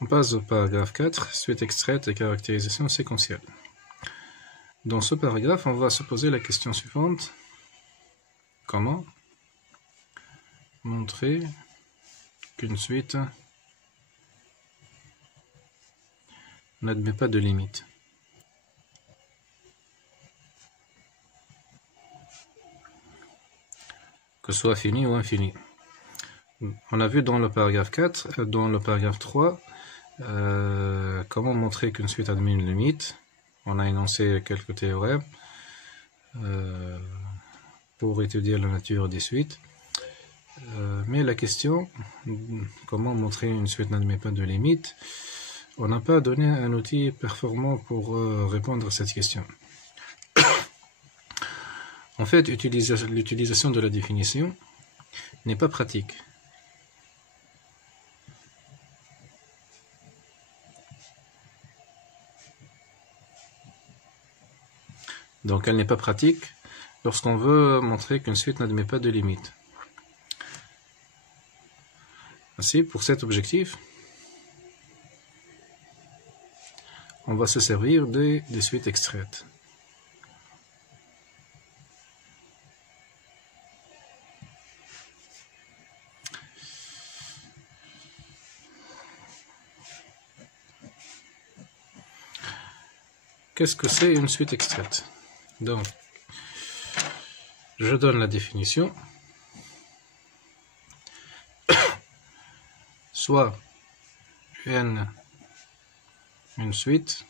On passe au paragraphe 4, suite extraite et caractérisation séquentielle. Dans ce paragraphe, on va se poser la question suivante. Comment montrer qu'une suite n'admet pas de limite? Que ce soit fini ou infini. On a vu dans le paragraphe 4, dans le paragraphe 3, comment montrer qu'une suite admet une limite. On a énoncé quelques théorèmes pour étudier la nature des suites. Mais la question, comment montrer une suite n'admet pas de limite, on n'a pas donné un outil performant pour répondre à cette question. En fait, l'utilisation de la définition n'est pas pratique. Donc elle n'est pas pratique lorsqu'on veut montrer qu'une suite n'admet pas de limite. Ainsi, pour cet objectif, on va se servir des suites extraites. Qu'est-ce que c'est une suite extraite? Donc, je donne la définition. Soit n une suite,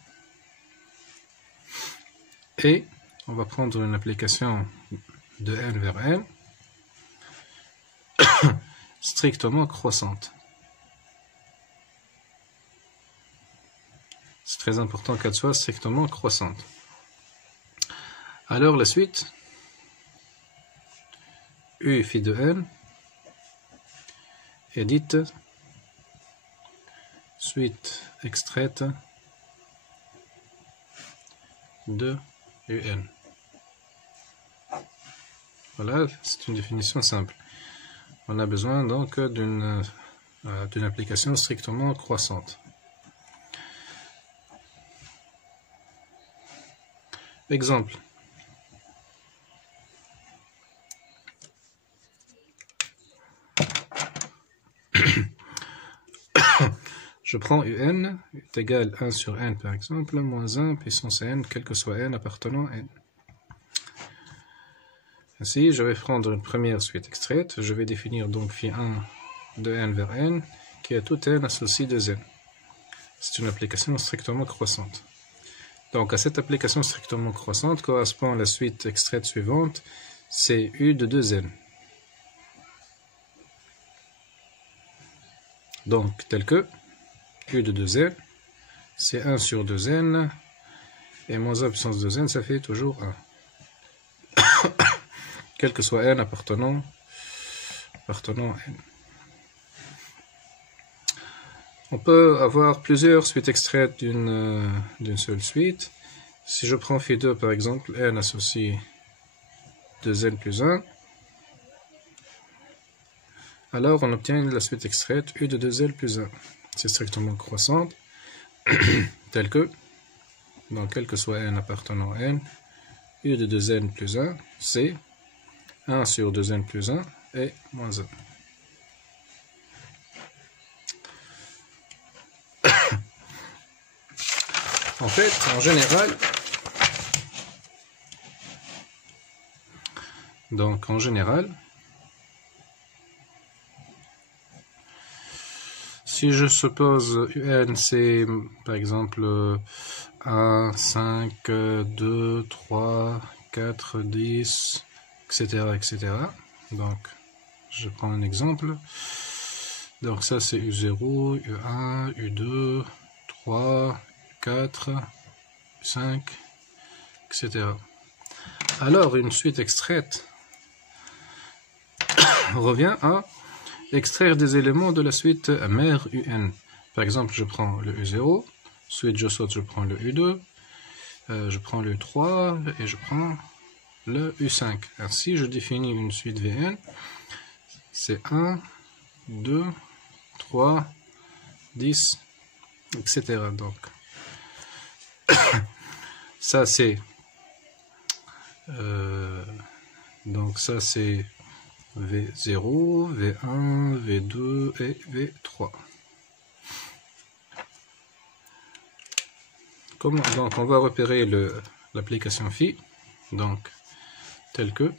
et on va prendre une application de n vers n strictement croissante. C'est très important qu'elle soit strictement croissante. Alors la suite U phi de n est dite suite extraite de UN. Voilà, c'est une définition simple. On a besoin donc d'une application strictement croissante. Exemple. Je prends UN est égal à 1 sur n par exemple, moins 1 puissance n, quel que soit n appartenant à n. Ainsi, je vais prendre une première suite extraite. Je vais définir donc phi 1 de n vers n, qui est tout n associé de n. C'est une application strictement croissante. Donc, à cette application strictement croissante correspond la suite extraite suivante, c'est U de 2n. Donc, tel que U de 2n, c'est 1 sur 2n, et moins 1 puissance 2n, ça fait toujours 1. Quel que soit n appartenant à n. On peut avoir plusieurs suites extraites d'une seule suite. Si je prends phi 2 par exemple, n associé 2n plus 1, alors on obtient la suite extraite U de 2n plus 1. C'est strictement croissante, telle que, donc quel que soit n appartenant à n, U de 2n plus 1, c'est 1 sur 2n plus 1 et moins 1. En fait, en général, si je suppose UN c'est par exemple 1, 5, 2, 3, 4, 10, etc. Donc, je prends un exemple. Donc ça c'est U0, U1, U2, 3, 4, 5, etc. Alors une suite extraite revient à extraire des éléments de la suite mère UN. Par exemple, je prends le U0, ensuite je saute, je prends le U2, je prends le U3 et je prends le U5. Ainsi, je définis une suite VN. C'est 1, 2, 3, 10, etc. Ça c'est ça c'est V0, V1, V2 et V3. Donc on va repérer l'application phi, donc telle que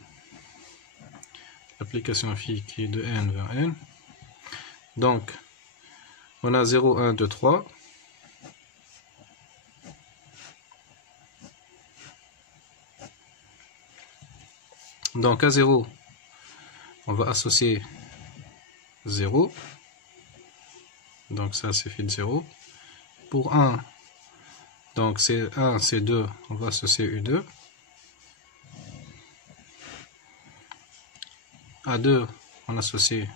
l'application phi qui est de n vers n. Donc on a 0, 1, 2, 3. Donc à 0, on va associer 0. Donc ça c'est phi de 0. Pour 1, donc c'est 1, c'est 2, on va associer U2. À 2, on associe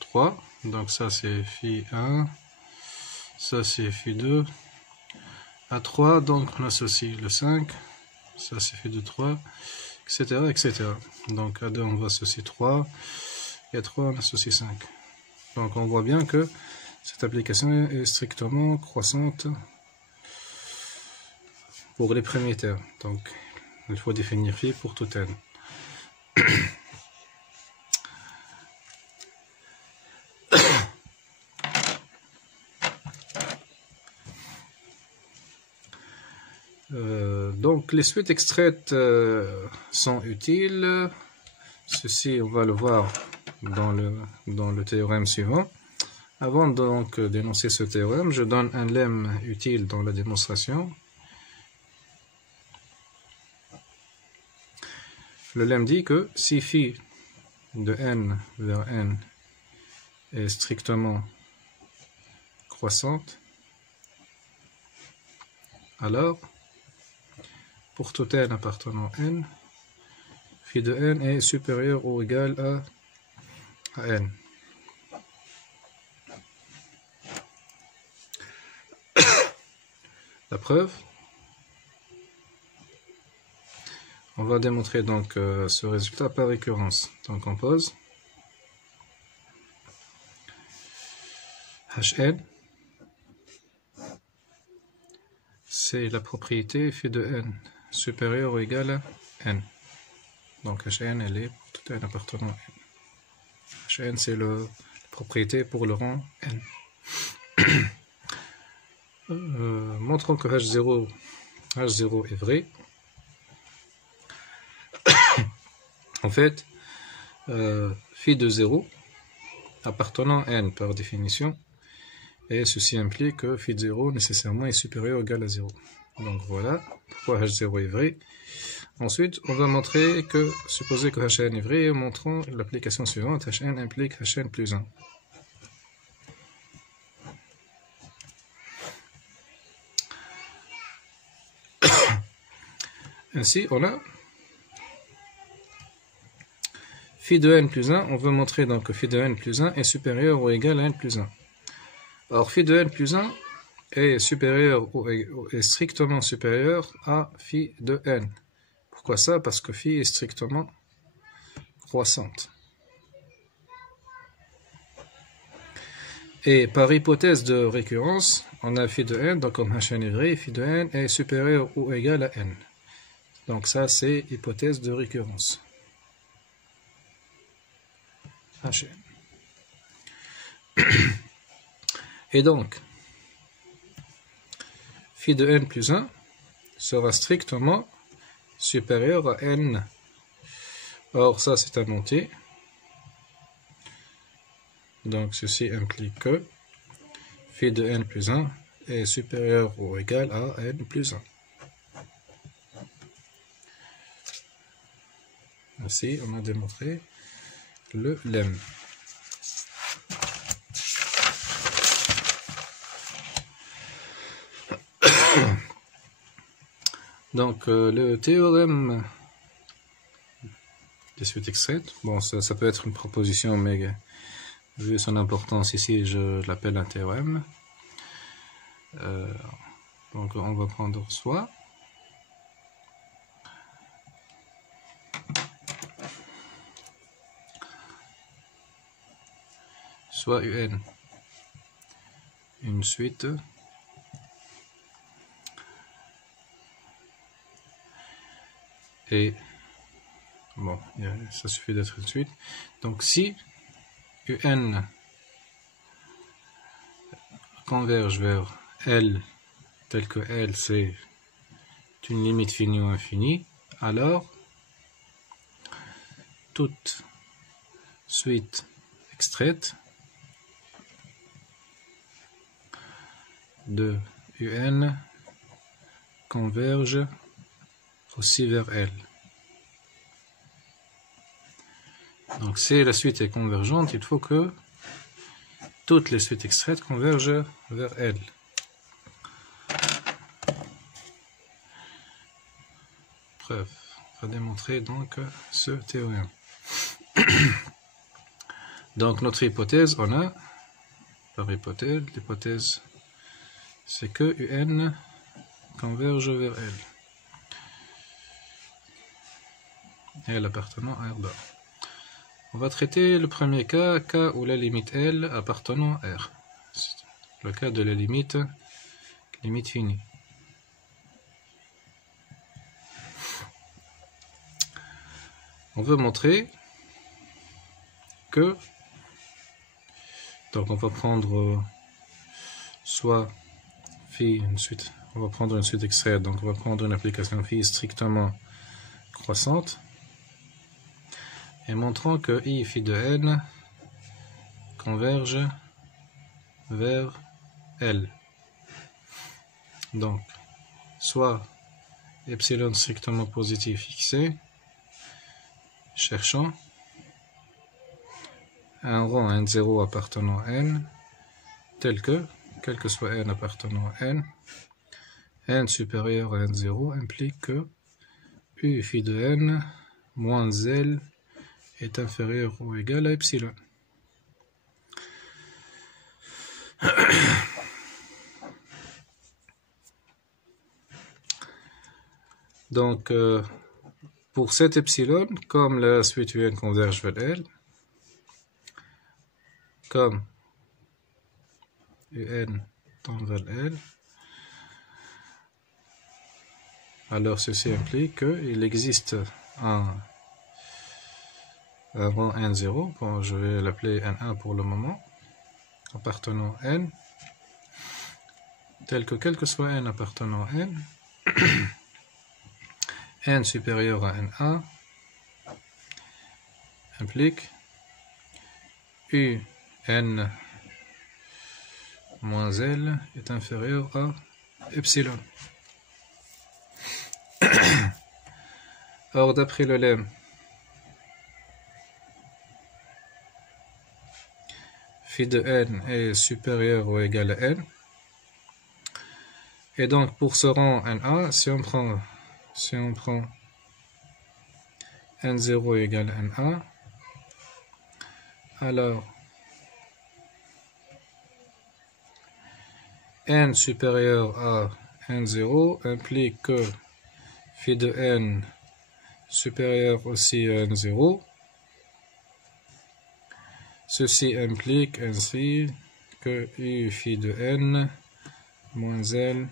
3. Donc ça c'est phi 1. Ça c'est phi 2. À 3, donc on associe le 5. Ça c'est phi de 3. Etc., etc. Donc à 2 on va associer 3 et à 3 on associe 5. Donc on voit bien que cette application est strictement croissante pour les premiers termes. Donc il faut définir phi pour tout n. Donc les suites extraites sont utiles. Ceci, on va le voir dans le théorème suivant. Avant donc d'énoncer ce théorème, je donne un lemme utile dans la démonstration. Le lemme dit que si phi de n vers n est strictement croissante, alors pour tout n appartenant à n, phi de n est supérieur ou égal à n. La preuve, on va démontrer donc ce résultat par récurrence. Donc on pose Hn, c'est la propriété phi de n supérieur ou égal à n. Donc Hn, elle est pour tout n appartenant à n. Hn, c'est la propriété pour le rang n. Montrons que H0 est vrai. En fait, phi de 0 appartenant à n par définition, et ceci implique que phi de 0 nécessairement est supérieur ou égal à 0. Donc voilà pourquoi H0 est vrai. Ensuite, on va montrer que, supposer que Hn est vrai, montrons l'application suivante, Hn implique Hn plus 1. Ainsi, on a phi de n plus 1, on veut montrer donc que phi de n plus 1 est supérieur ou égal à n plus 1. Or, phi de n plus 1 est supérieur ou est strictement supérieur à phi de n. Pourquoi ça? Parce que phi est strictement croissante. Et par hypothèse de récurrence, on a phi de n, donc comme Hn est vrai, phi de n est supérieur ou égal à n. Donc ça, c'est hypothèse de récurrence. Hn. Et donc, phi de n plus 1 sera strictement supérieur à n. Or, ça, c'est à noter. Donc, ceci implique que phi de n plus 1 est supérieur ou égal à n plus 1. Ainsi, on a démontré le lemme. Donc, le théorème des suites extraites, bon, ça peut être une proposition, mais vu son importance ici, je l'appelle un théorème. Donc, on va prendre soit un une suite et bon, ça suffit d'être une suite. Donc si UN converge vers L, tel que L c'est une limite finie ou infinie, alors toute suite extraite de UN converge aussi vers L. Donc si la suite est convergente, il faut que toutes les suites extraites convergent vers L. Preuve. On va démontrer donc ce théorème. Donc notre hypothèse, on a, par hypothèse, l'hypothèse c'est que UN converge vers L. L appartenant à R bar. On va traiter le premier cas, cas où la limite L appartenant à R. C'est le cas de la limite finie. On veut montrer que, donc on va prendre soit phi, une suite, on va prendre une suite extraite, donc on va prendre une application phi strictement croissante, et montrant que I phi de n converge vers L. Donc, soit epsilon strictement positif fixé, cherchant un rang n0 appartenant à n, tel que, quel que soit n appartenant à n supérieur à n0 implique que U phi de n moins L est inférieur ou égal à epsilon. Donc, pour cet epsilon, comme la suite UN converge vers L, comme UN tend vers L, alors ceci implique qu'il existe un rang N0, bon, je vais l'appeler N1 pour le moment, appartenant à N, tel que quel que soit N appartenant à N, N supérieur à N1 implique UN moins L est inférieur à epsilon. Or, d'après le lemme, phi de n est supérieur ou égal à n. Et donc, pour ce rang n1, si on prend n0 égale n1, alors n supérieur à n0 implique que phi de n supérieur aussi à n0. Ceci implique ainsi que U phi de n moins L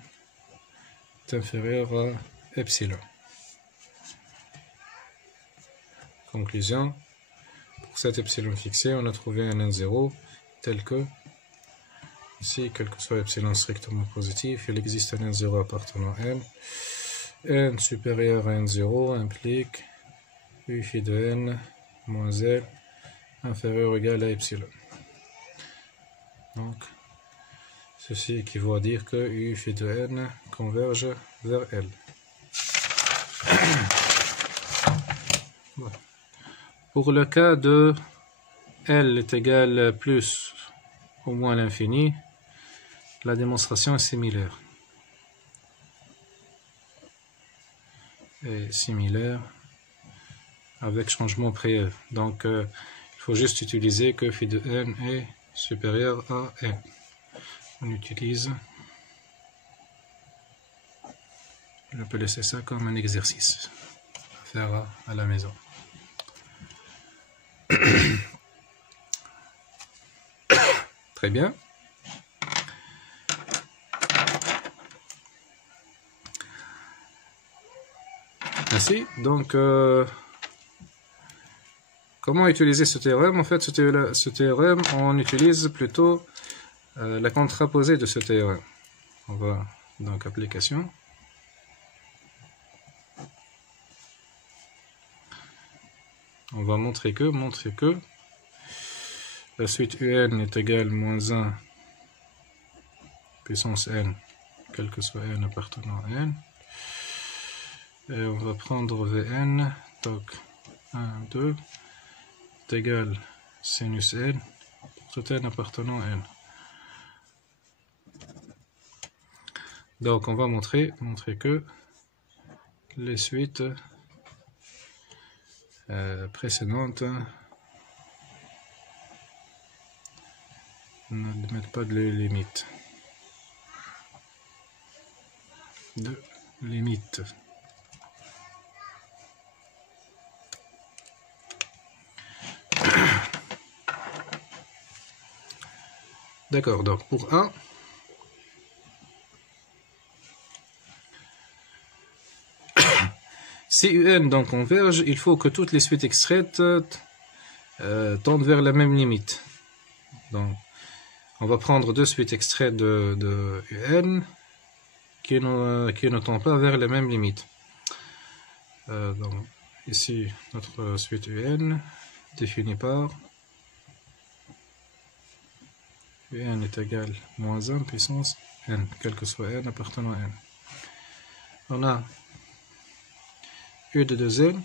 est inférieur à epsilon. Conclusion, pour cet epsilon fixé, on a trouvé un n0 tel que, ici, quel que soit epsilon strictement positif, il existe un n0 appartenant à n. N supérieur à n0 implique U phi de n moins L inférieur ou égal à epsilon. Donc, ceci équivaut à dire que U phi de n converge vers L. Voilà. Pour le cas de L est égal à plus ou moins l'infini, la démonstration est similaire. Et similaire avec changement près. Donc, il faut juste utiliser que phi de n est supérieur à n. On utilise, je peux laisser ça comme un exercice à faire à la maison. Très bien. Ainsi, donc, comment utiliser ce théorème? En fait, ce théorème, on utilise plutôt la contraposée de ce théorème. On va donc application. On va montrer que la suite UN est égale moins 1 puissance n, quel que soit n appartenant à n. Et on va prendre Vn, donc 1, 2, est égal sinus n pour tout n appartenant à n. Donc on va montrer que les suites précédentes n'admettent pas de limite. D'accord, donc pour 1, si UN donc converge, il faut que toutes les suites extraites tendent vers la même limite. Donc, on va prendre deux suites extraites de UN qui ne tendent pas vers la même limite. Donc, ici, notre suite UN définie par UN est égal moins 1 puissance n, quel que soit n appartenant à n. On a U de 2n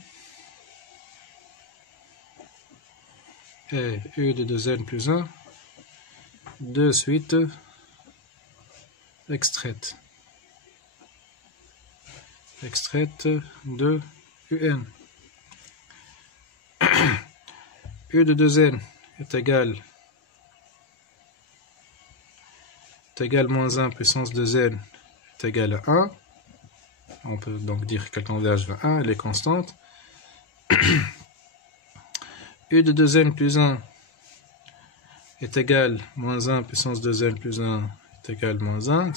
et U de 2n plus 1, deux suites extraites de UN. U de 2n est égal moins 1 puissance 2n est égal à 1. On peut donc dire qu'elle converge vers 1, elle est constante. U de 2n plus 1 est égal moins 1 puissance 2n plus 1 est égal moins 1.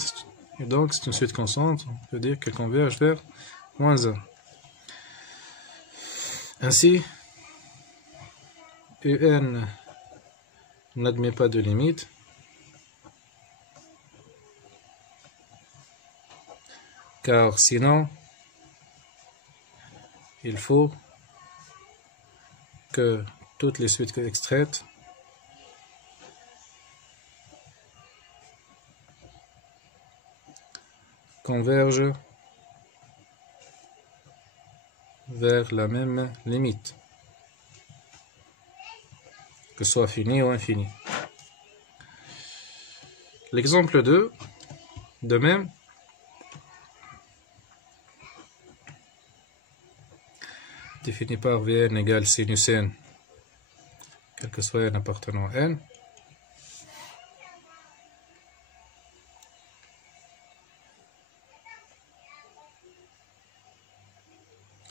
Et donc c'est une suite constante, on peut dire qu'elle converge vers moins 1. Ainsi, UN n'admet pas de limite. Car sinon, il faut que toutes les suites extraites convergent vers la même limite, que ce soit fini ou infini. L'exemple 2, de même, défini par Vn égale sinus n, quel que soit n appartenant à n.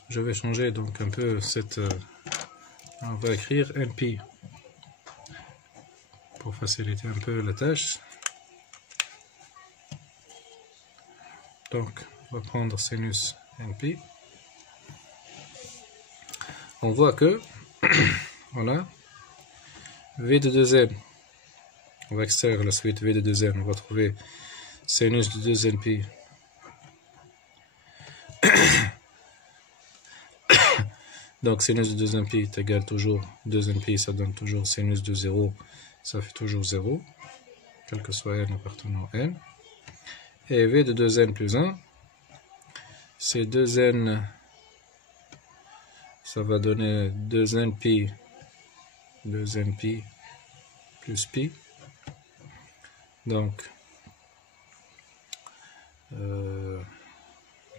Je vais changer donc un peu cette... on va écrire np pour faciliter un peu la tâche. Donc, on va prendre sinus np. On voit que on a V de 2n. On va extraire la suite V de 2n. On va trouver sinus de 2np. Donc sinus de 2np est égal toujours 2np, ça donne toujours sinus de 0, ça fait toujours 0, quel que soit n appartenant à n. Et V de 2n plus 1, c'est 2n, ça va donner 2np plus pi. Donc,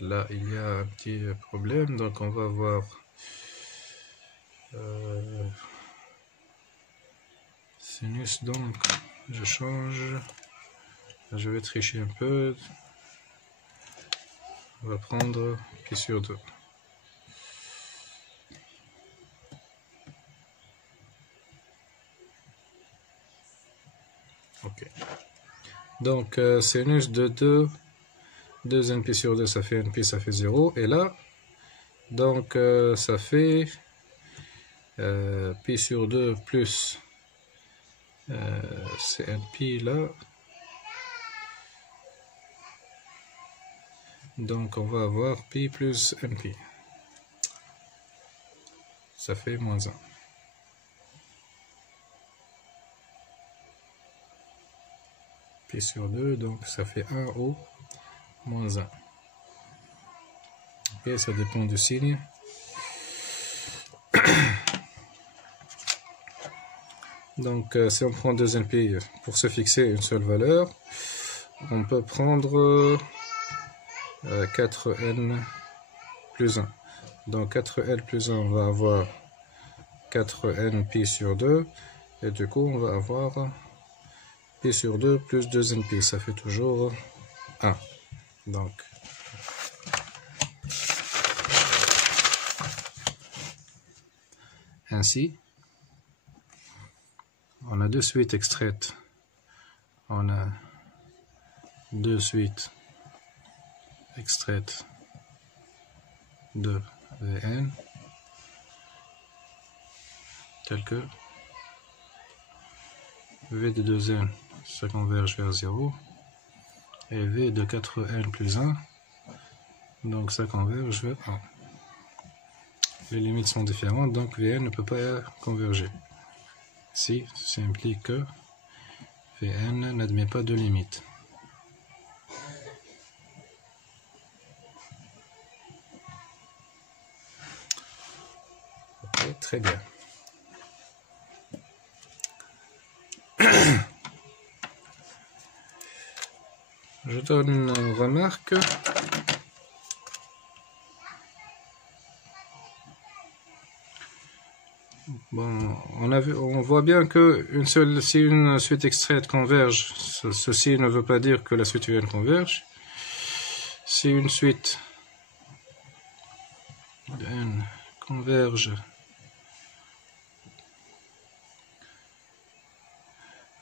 là, il y a un petit problème. Donc, on va voir sinus. Donc, je change. Je vais tricher un peu. On va prendre pi sur 2. Ok. Donc, sinus de 2 np sur 2, ça fait np, ça fait 0. Et là, Donc ça fait pi sur 2 plus CNP là. Donc on va avoir pi plus NP. Ça fait moins 1. Pi sur 2, donc ça fait 1 au moins 1. Et ça dépend du signe. Donc si on prend 2NP pour se fixer une seule valeur, on peut prendre 4n plus 1. Donc 4n plus 1, on va avoir 4n pi sur 2. Et du coup, on va avoir pi sur 2 plus 2np. Ça fait toujours 1. Donc, ainsi, on a deux suites extraites. On a deux suites extraites de Vn telles que V de 2n, ça converge vers 0, et V de 4n plus 1, donc ça converge vers 1. Les limites sont différentes, donc Vn ne peut pas converger. Si, ceci implique que Vn n'admet pas de limite. Ok, très bien. Je donne une remarque. Bon, on voit bien que si une suite extraite converge, ceci ne veut pas dire que la suite Vn converge. Si une suite de n converge,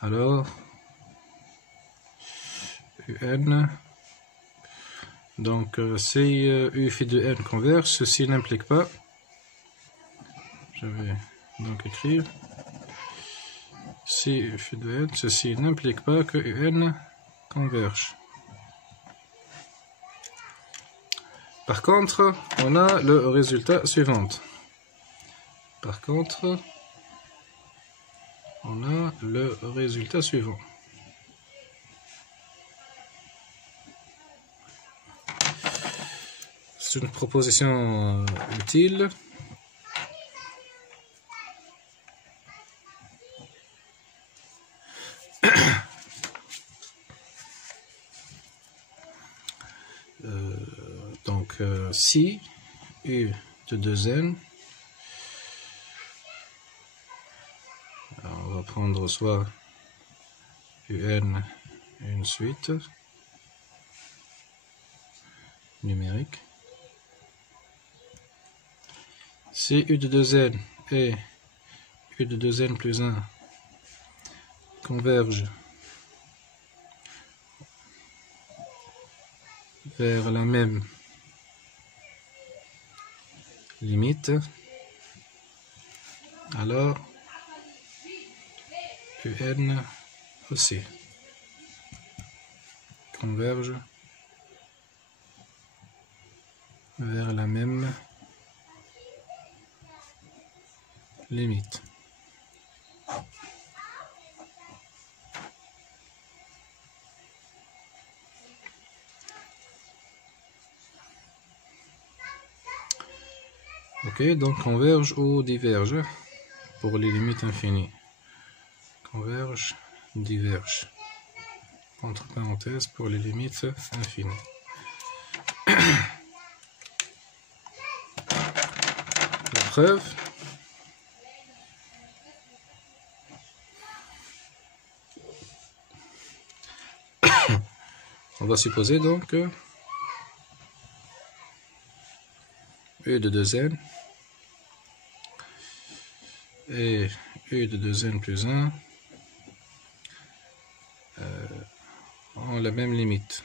alors un, donc si u phi de n converge, ceci n'implique pas, je vais donc écrire, si u phi de n, ceci n'implique pas que un converge. Par contre, on a le résultat suivant. Par contre, on a le résultat suivant. C'est une proposition utile. Donc, si U de 2n, alors on va prendre soit UN une suite numérique. Si U de 2n et U de 2n plus 1 convergent vers la même limite, alors UN aussi converge vers la même limite. Ok, donc converge ou diverge pour les limites infinies. Converge, diverge. Entre parenthèses pour les limites infinies. La preuve. On va supposer donc que U de 2n et U de 2n plus 1 ont la même limite.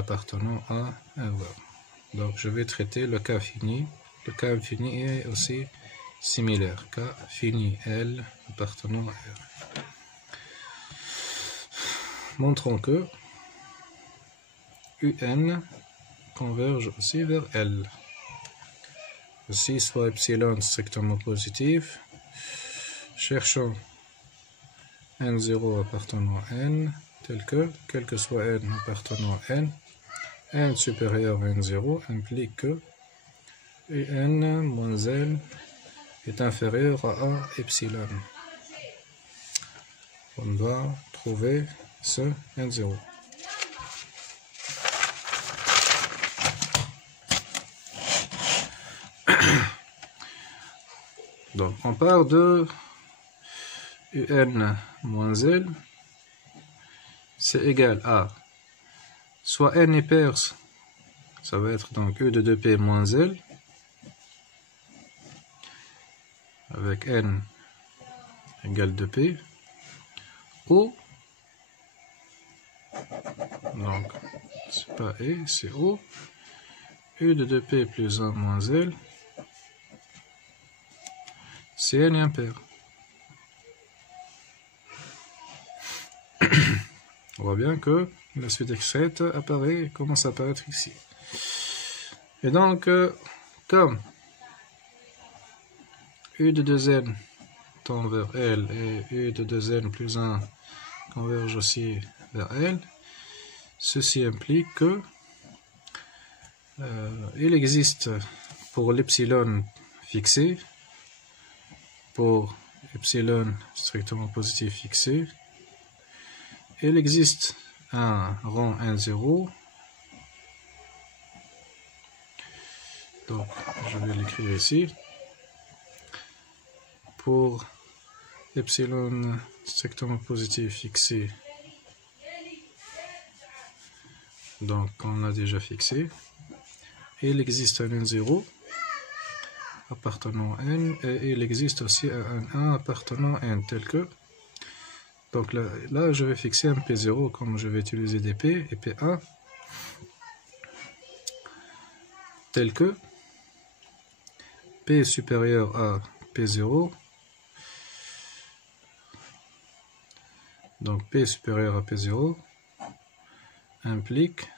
appartenant à un verbe. Donc je vais traiter le cas fini. Le cas infini est aussi similaire. Cas fini L appartenant à R. Montrons que UN converge aussi vers L. Aussi, soit epsilon strictement positif. Cherchons N0 appartenant à N, tel que, quel que soit N appartenant à N supérieur à N0 implique que UN moins L est inférieur à A epsilon. On va trouver ce N0. Donc, on part de UN moins L, c'est égal à soit N est pair, ça va être donc E de 2P moins L, avec N égale 2P, ou, donc, c'est pas E, c'est O, E de 2P plus 1 moins L, c'est N est impair. On voit bien que la suite extraite commence à apparaître ici. Et donc, comme U de 2N tend vers L et U de 2N plus 1 converge aussi vers L, ceci implique que il existe pour l'epsilon fixé, pour epsilon strictement positif fixé, il existe un rang N0, donc je vais l'écrire ici, pour epsilon strictement positif fixé, donc on l'a déjà fixé, et il existe un N0 appartenant à N, et il existe aussi un 1 appartenant à N, tel que, donc là je vais fixer un P0 comme je vais utiliser des P et P1, tel que P est supérieur à P0, donc P est supérieur à P0 implique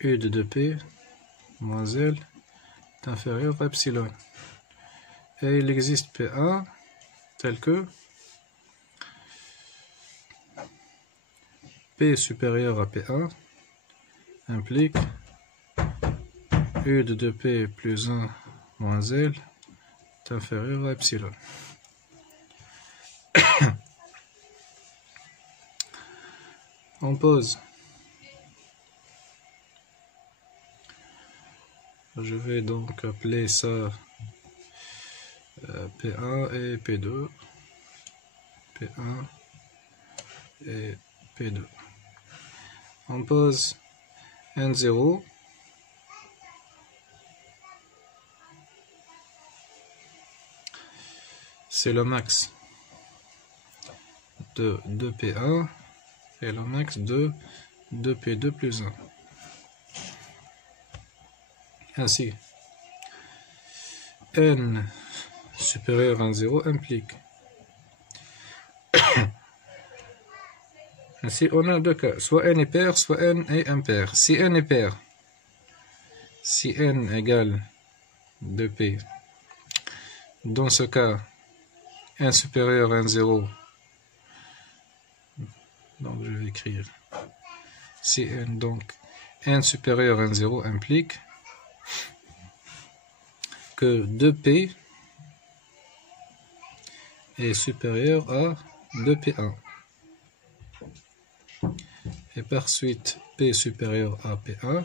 U de 2P moins L est inférieur à epsilon. Et il existe P1 tel que P supérieur à P1 implique U de 2P plus 1 moins L est inférieur à epsilon. On pose. Je vais donc appeler ça P1 et P2. P1 et P2. On pose N0. C'est le max de 2P1 et le max de 2P2 plus 1. Ainsi, N supérieur à 0 implique. Ainsi, on a deux cas. Soit N est pair, soit N est impair. Si N est pair, si N égale 2P, dans ce cas, N supérieur à 0, donc je vais écrire si N, donc N supérieur à 0 implique que 2P est supérieur à 2P1. Et par suite, P est supérieur à P1.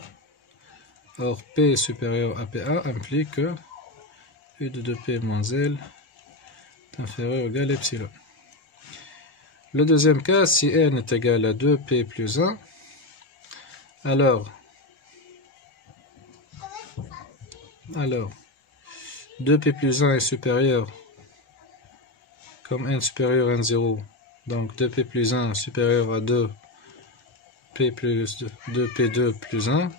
Or, P est supérieur à P1 implique que U de 2P moins L est inférieur ou égal à epsilon. Le deuxième cas, si N est égal à 2P plus 1, alors 2P plus 1 est supérieur, comme N supérieur à 0, Donc 2p plus 1 supérieur à 2p plus 2p2 plus 1.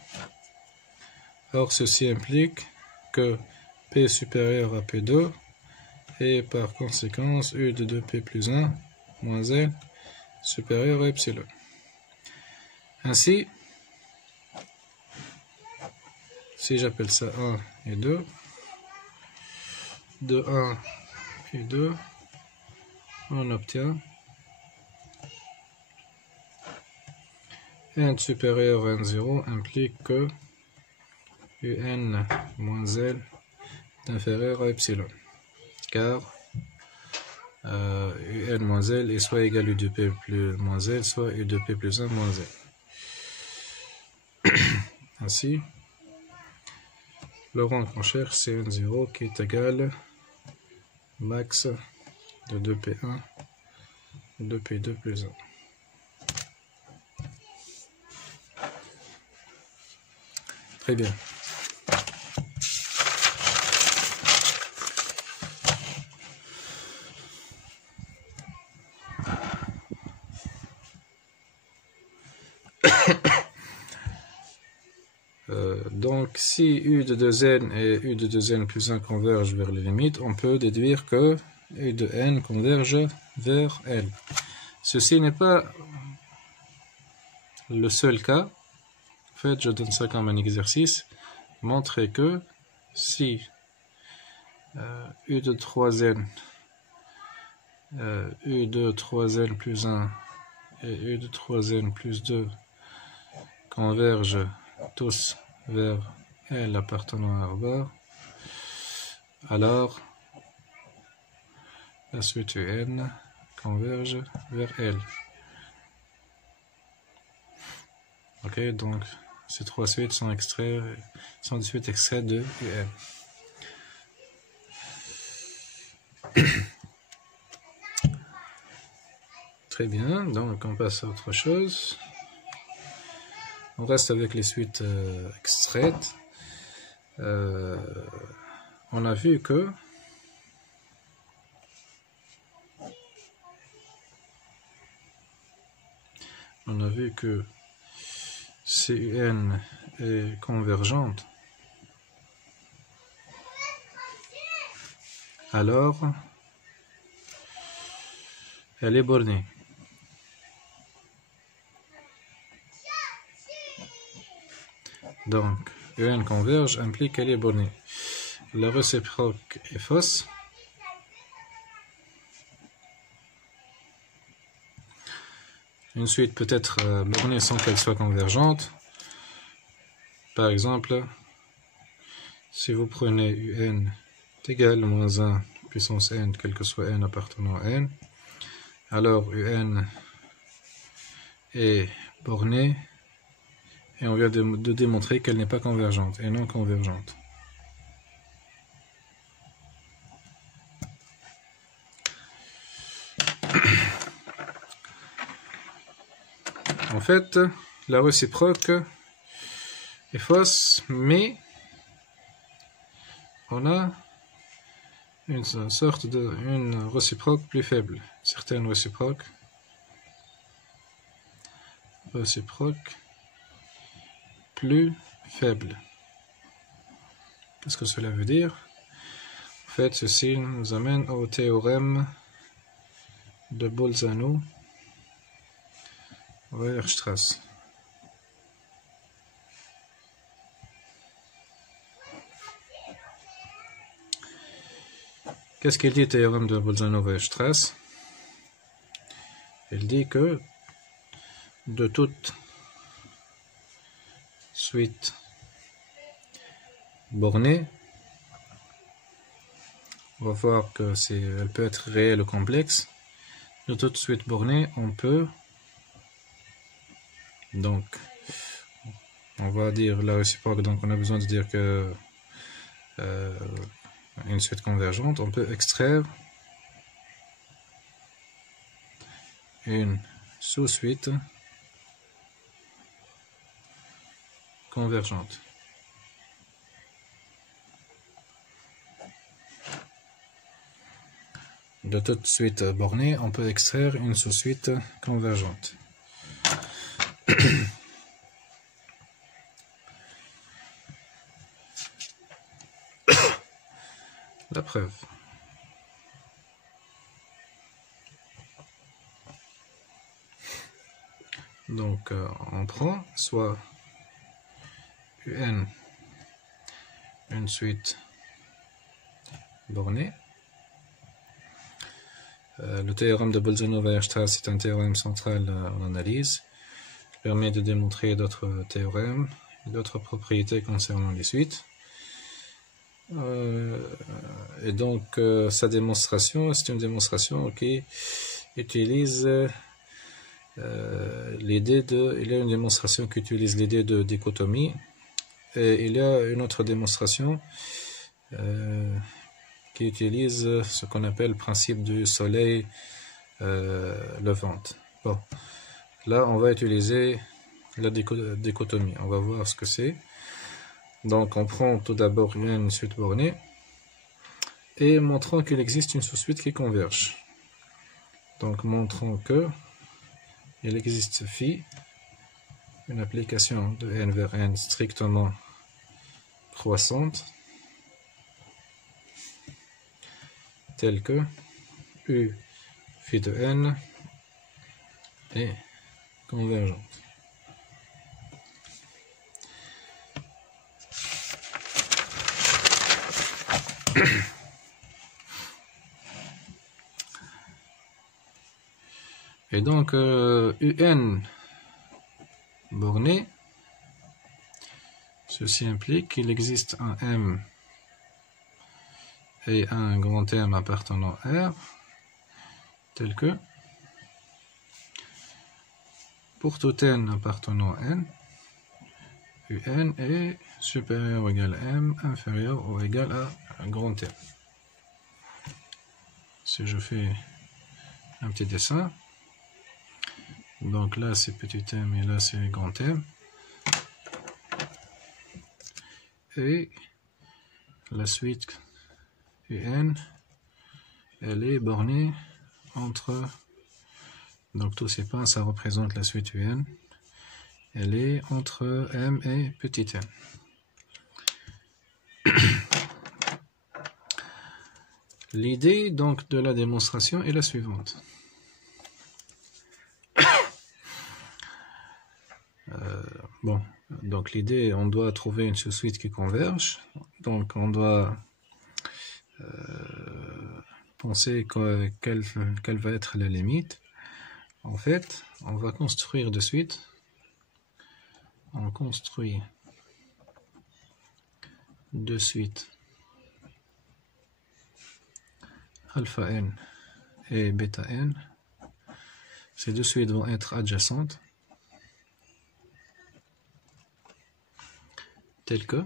Or ceci implique que p est supérieur à p2 et par conséquence u de 2p plus 1 moins l supérieur à epsilon. Ainsi, si j'appelle ça 1 et 2, de 1 et 2, on obtient n supérieur à n0 implique que un moins l est inférieur à epsilon, car un moins l est soit égal à u de p plus moins l, soit u de p plus 1 moins l. Ainsi, le rang qu'on cherche, c'est n0 qui est égal max de 2p1 2p2 plus 1. Très bien. Donc, si u de 2n et u de 2n plus 1 convergent vers les limites, on peut déduire que u de n converge vers L. Ceci n'est pas le seul cas. En fait, je donne ça comme un exercice. Montrer que si u de 3n, u de 3n plus 1 et u de 3n plus 2 convergent tous vers L appartenant à R bar, alors la suite UN converge vers L. Ok, donc ces trois suites sont des suites extraites de UN. Très bien, donc on passe à autre chose. On reste avec les suites extraites. On a vu que CUN est convergente, alors elle est bornée. Donc, UN converge implique qu'elle est bornée. La réciproque est fausse. Une suite peut être bornée sans qu'elle soit convergente. Par exemple, si vous prenez UN est égal à moins 1 puissance n, quel que soit n appartenant à n, alors UN est bornée et on vient de démontrer qu'elle n'est pas convergente et non convergente. En fait, la réciproque est fausse, mais on a une sorte une réciproque plus faible. Certaines réciproques plus faibles. Qu'est-ce que cela veut dire? En fait, ceci nous amène au théorème de Bolzano-Weierstrass. Qu'est-ce qu'il dit, théorème de Bolzano-Weierstrass? Il dit que de toute suite bornée, on va voir que elle peut être réelle ou complexe. De toute suite bornée, on peut, donc, on va dire la réciproque, donc on a besoin de dire que une suite convergente, on peut extraire une sous-suite convergente. de toute suite bornée, on peut extraire une sous-suite convergente. La preuve. Donc, on prend soit UN, une suite bornée. Le théorème de Bolzano-Weierstrass est un théorème central en analyse. Il permet de démontrer d'autres théorèmes et d'autres propriétés concernant les suites. Et donc, sa démonstration, c'est une démonstration qui utilise l'idée de... Il y a une démonstration qui utilise l'idée de dichotomie. Et il y a une autre démonstration qui utilise ce qu'on appelle le principe du soleil levant. Bon, là on va utiliser la dichotomie. On va voir ce que c'est. Donc on prend tout d'abord une suite bornée et montrons qu'il existe une sous-suite qui converge. Donc montrons que il existe phi, une application de n vers n strictement croissante, telle que U phi de n est convergente. Et donc, UN borné, ceci implique qu'il existe un M et un grand M appartenant à R, tel que, pour tout N appartenant à N, UN est supérieur ou égal à M, inférieur ou égal à un grand M. Si je fais un petit dessin, donc là c'est petit m et là c'est grand M. Et la suite UN, elle est bornée entre, donc tous ces points ça représente la suite UN, elle est entre M et petit m. L'idée donc de la démonstration est la suivante. Bon, donc l'idée, on doit trouver une sous-suite qui converge. Donc on doit penser quelle va être la limite. En fait, on va construire de suite. On construit de suite alpha n et bêta n. Ces deux suites vont être adjacentes, telles que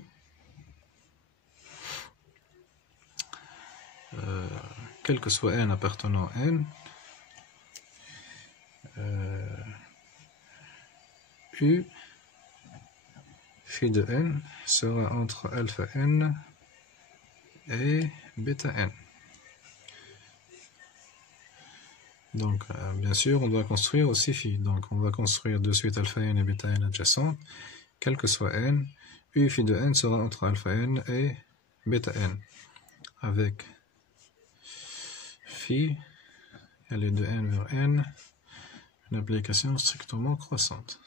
quel que soit n appartenant à n, U phi de n sera entre alpha n et bêta n. Donc, bien sûr, on doit construire aussi phi. Donc, on va construire de suite alpha n et bêta n adjacentes, quel que soit n. U phi de n sera entre alpha n et bêta n, avec phi, elle est de n vers n, une application strictement croissante.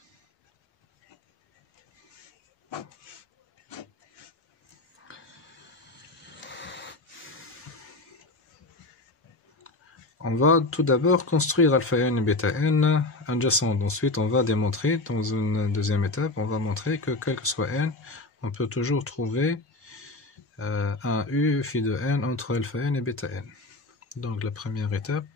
On va tout d'abord construire alpha n et bêta n adjacentes. Ensuite, on va démontrer, dans une deuxième étape, on va montrer que quel que soit n, on peut toujours trouver un U phi de n entre alpha n et bêta n. Donc la première étape,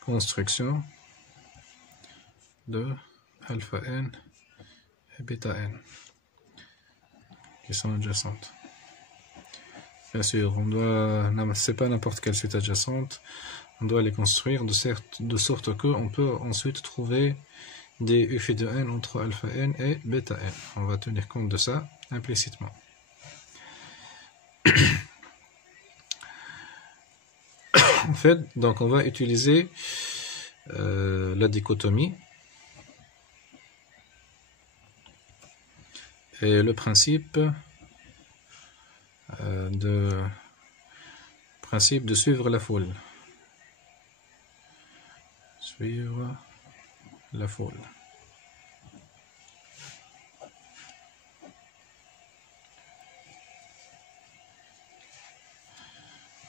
construction de alpha n et bêta n qui sont adjacentes. Bien sûr, on doit, c'est pas n'importe quelle suite adjacente, on doit les construire de sorte qu'on peut ensuite trouver des u phi de n entre alpha n et bêta n. On va tenir compte de ça implicitement. En fait, donc on va utiliser la dichotomie et le principe de suivre la foule. Suivre la foule.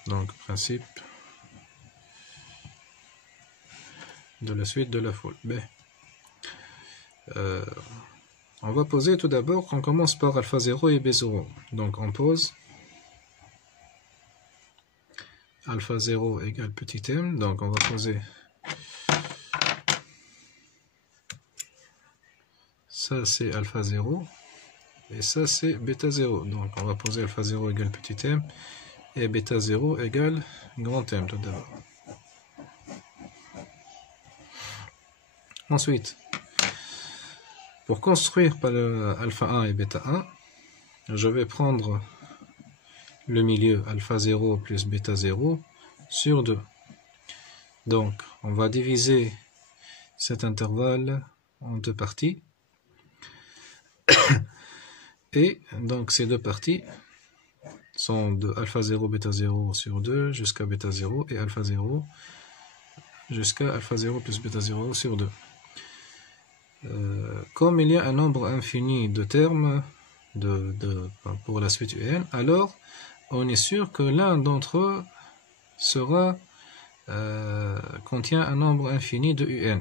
Donc, principe de la suite de la foule. B. On va poser tout d'abord, on commence par alpha 0 et b0. Donc, on pose alpha 0 égale petit m. Donc, on va poser ça, c'est alpha 0. Et ça, c'est bêta 0. Donc, on va poser alpha 0 égale petit m. Et bêta 0 égale grand M tout d'abord. Ensuite, pour construire par le alpha 1 et bêta 1, je vais prendre le milieu alpha 0 plus bêta 0 sur 2. Donc, on va diviser cet intervalle en deux parties. Et donc, ces deux parties sont de alpha 0, bêta 0 sur 2 jusqu'à bêta 0 et alpha 0 jusqu'à alpha 0 plus bêta 0 sur 2. Comme il y a un nombre infini de termes pour la suite UN, alors on est sûr que l'un d'entre eux contient un nombre infini de UN.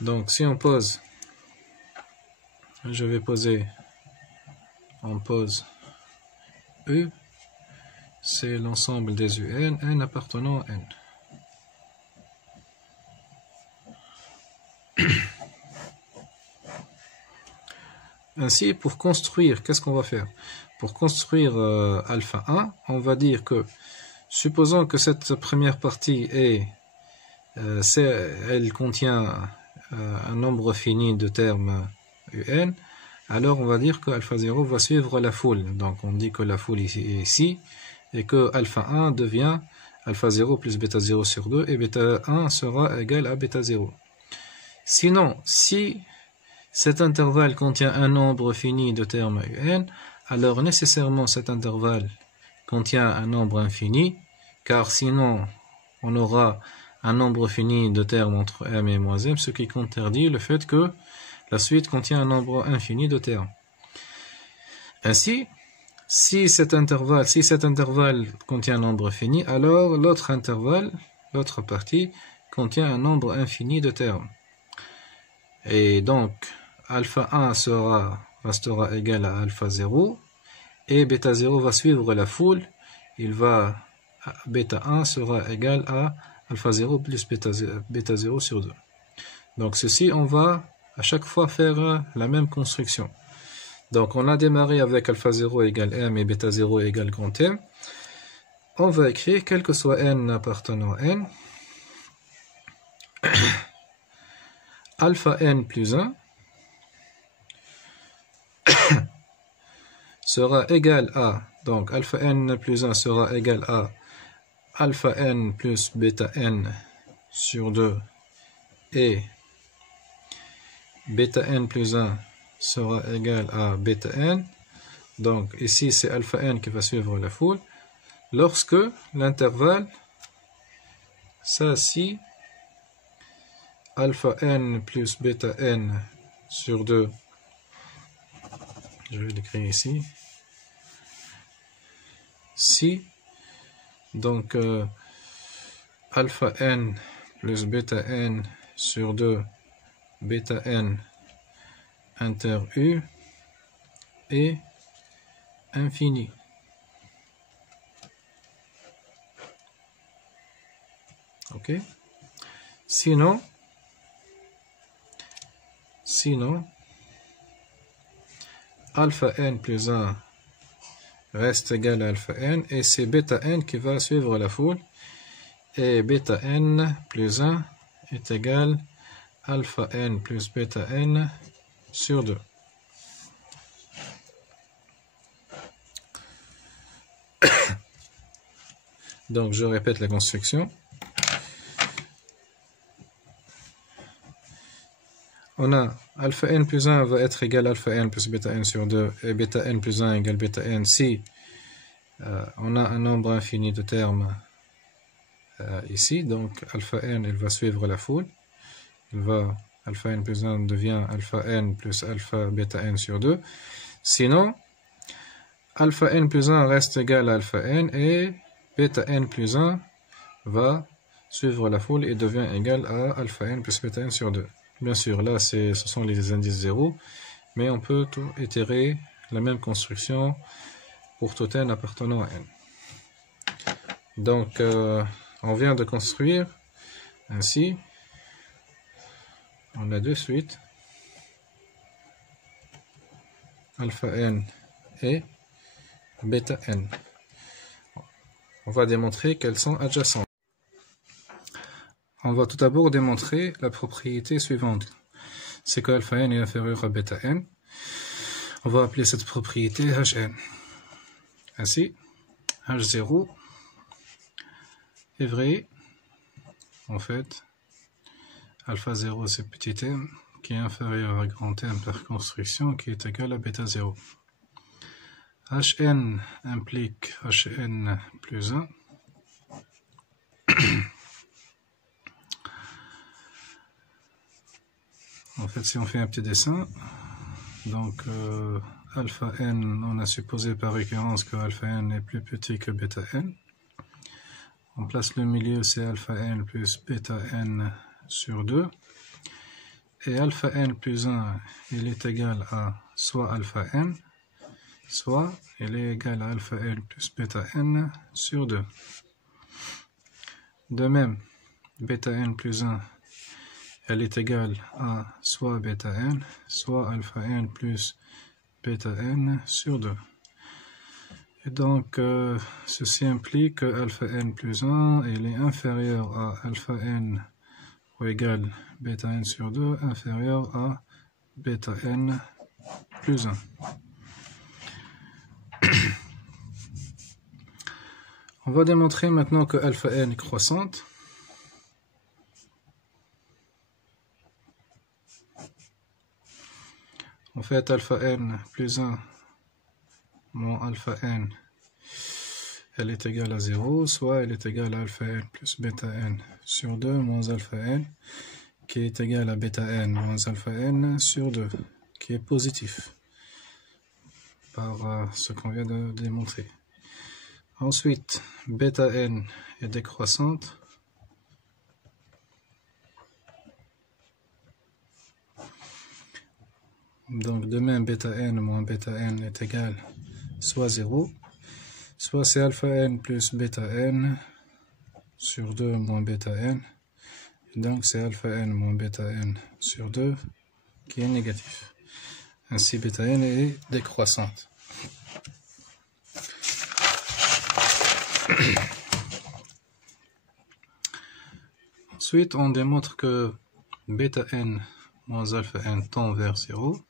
Donc si on pose, je vais poser, on pose U, c'est l'ensemble des UN, n appartenant à n. Ainsi, pour construire, qu'est-ce qu'on va faire? Pour construire alpha 1, on va dire que, supposons que cette première partie elle contient un nombre fini de termes UN, alors on va dire que alpha 0 va suivre la foule. Donc on dit que la foule est ici, et que alpha 1 devient alpha 0 plus bêta 0 sur 2, et bêta 1 sera égal à bêta 0. Sinon, si cet intervalle contient un nombre fini de termes UN, alors nécessairement cet intervalle contient un nombre infini, car sinon on aura un nombre fini de termes entre m et moins m, ce qui contredit le fait que la suite contient un nombre infini de termes. Ainsi, si cet intervalle contient un nombre fini, alors l'autre intervalle, l'autre partie, contient un nombre infini de termes. Et donc, alpha 1 restera égal à alpha 0, et bêta 0 va suivre la foule, bêta 1 sera égal à alpha 0 plus bêta 0 sur 2. Donc ceci, on va à chaque fois faire la même construction. Donc on a démarré avec alpha 0 égale m et bêta 0 égale grand M. On va écrire, quel que soit n appartenant à n, alpha n plus 1 sera égal à, donc alpha n plus 1 sera égal à alpha n plus bêta n sur 2 et bêta n plus 1 sera égal à bêta n. Donc ici c'est alpha n qui va suivre la foule. Lorsque l'intervalle, ça si alpha n plus bêta n sur 2, je vais l'écrire ici, si donc alpha n plus bêta n sur 2 bêta n inter u est infini. Ok. Sinon alpha n plus 1 reste égal à alpha n, et c'est bêta n qui va suivre la foule, et bêta n plus 1 est égal alpha n plus bêta n sur 2. Donc je répète la construction. On a alpha n plus 1 va être égal à alpha n plus bêta n sur 2 et bêta n plus 1 égale bêta n si on a un nombre infini de termes ici. Donc alpha n il va suivre la foule. Alpha n plus 1 devient alpha n plus alpha bêta n sur 2. Sinon, alpha n plus 1 reste égal à alpha n et bêta n plus 1 va suivre la foule et devient égal à alpha n plus bêta n sur 2. Bien sûr, là, ce sont les indices 0, mais on peut itérer la même construction pour tout n appartenant à n. Donc, on vient de construire ainsi. On a deux suites, alpha n et bêta n. On va démontrer qu'elles sont adjacentes. On va tout d'abord démontrer la propriété suivante. C'est que alpha n est inférieur à bêta n. On va appeler cette propriété hn. Ainsi, h0 est vrai. En fait, alpha 0 c'est petit m qui est inférieur à grand m par construction qui est égal à bêta 0. Hn implique Hn plus 1. En fait, si on fait un petit dessin, donc alpha n, on a supposé par récurrence que alpha n est plus petit que bêta n. On place le milieu, c'est alpha n plus bêta n sur 2. Et alpha n plus 1, il est égal à soit alpha n, soit il est égal à alpha n plus bêta n sur 2. De même, bêta n plus 1, elle est égale à soit bêta n, soit alpha n plus bêta n sur 2. Et donc, ceci implique que alpha n plus 1, il est inférieur à alpha n ou égal bêta n sur 2, inférieur à bêta n plus 1. On va démontrer maintenant que alpha n est croissante. En fait, alpha n plus 1 moins alpha n, elle est égale à 0, soit elle est égale à alpha n plus bêta n sur 2 moins alpha n, qui est égal à bêta n moins alpha n sur 2, qui est positif, par ce qu'on vient de démontrer. Ensuite, bêta n est décroissante. Donc, de même, bêta n moins bêta n est égal soit 0, soit c'est alpha n plus bêta n sur 2 moins bêta n. Et donc, c'est alpha n moins bêta n sur 2 qui est négatif. Ainsi, bêta n est décroissante. Ensuite, on démontre que bêta n moins alpha n tend vers 0.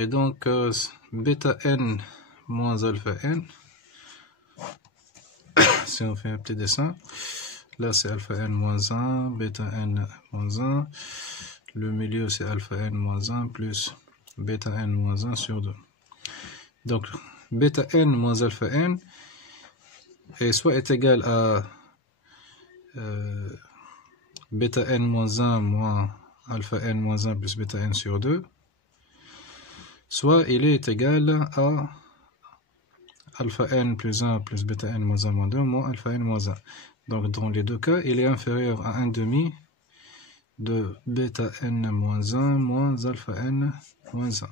Et donc, bêta n moins alpha n, si on fait un petit dessin, là c'est alpha n moins 1, bêta n moins 1, le milieu c'est alpha n moins 1 plus bêta n moins 1 sur 2. Donc, bêta n moins alpha n est égal à bêta n moins 1 moins alpha n moins 1 plus bêta n sur 2, soit il est égal à alpha n plus 1 plus bêta n moins 1 moins 2 moins alpha n moins 1. Donc dans les deux cas, il est inférieur à 1/2 de bêta n moins 1 moins alpha n moins 1.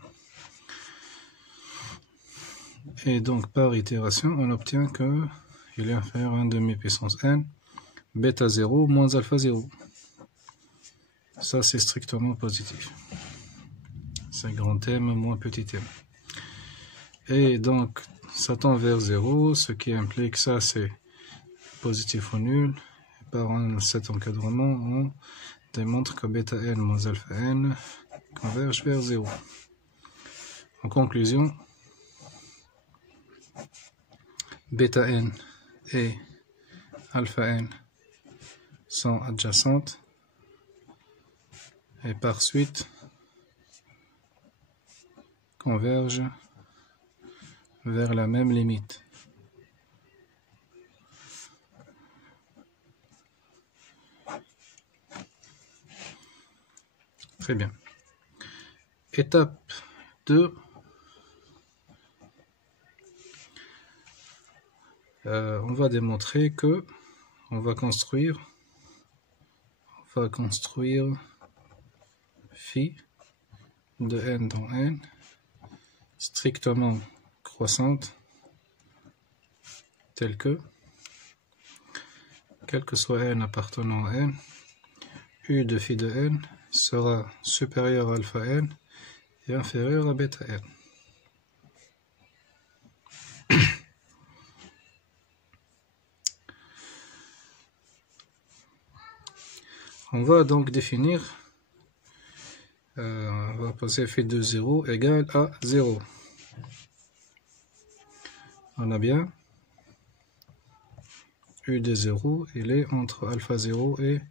Et donc par itération, on obtient que il est inférieur à 1/2 puissance n, bêta 0 moins alpha 0. Ça c'est strictement positif. C'est grand M moins petit m. Et donc, ça tend vers 0, ce qui implique ça, c'est positif ou nul. par cet encadrement, on démontre que bêta n moins alpha n converge vers 0. En conclusion, bêta n et alpha n sont adjacentes et par suite convergent vers la même limite. Très bien. Étape 2. On va démontrer que on va construire phi de n dans n strictement croissante telle que, quel que soit n appartenant à n, u de phi de n sera supérieur à alpha n et inférieur à bêta n. On va donc définir, on va passer phi de 0 égale à 0. On a bien u de 0, il est entre alpha 0 et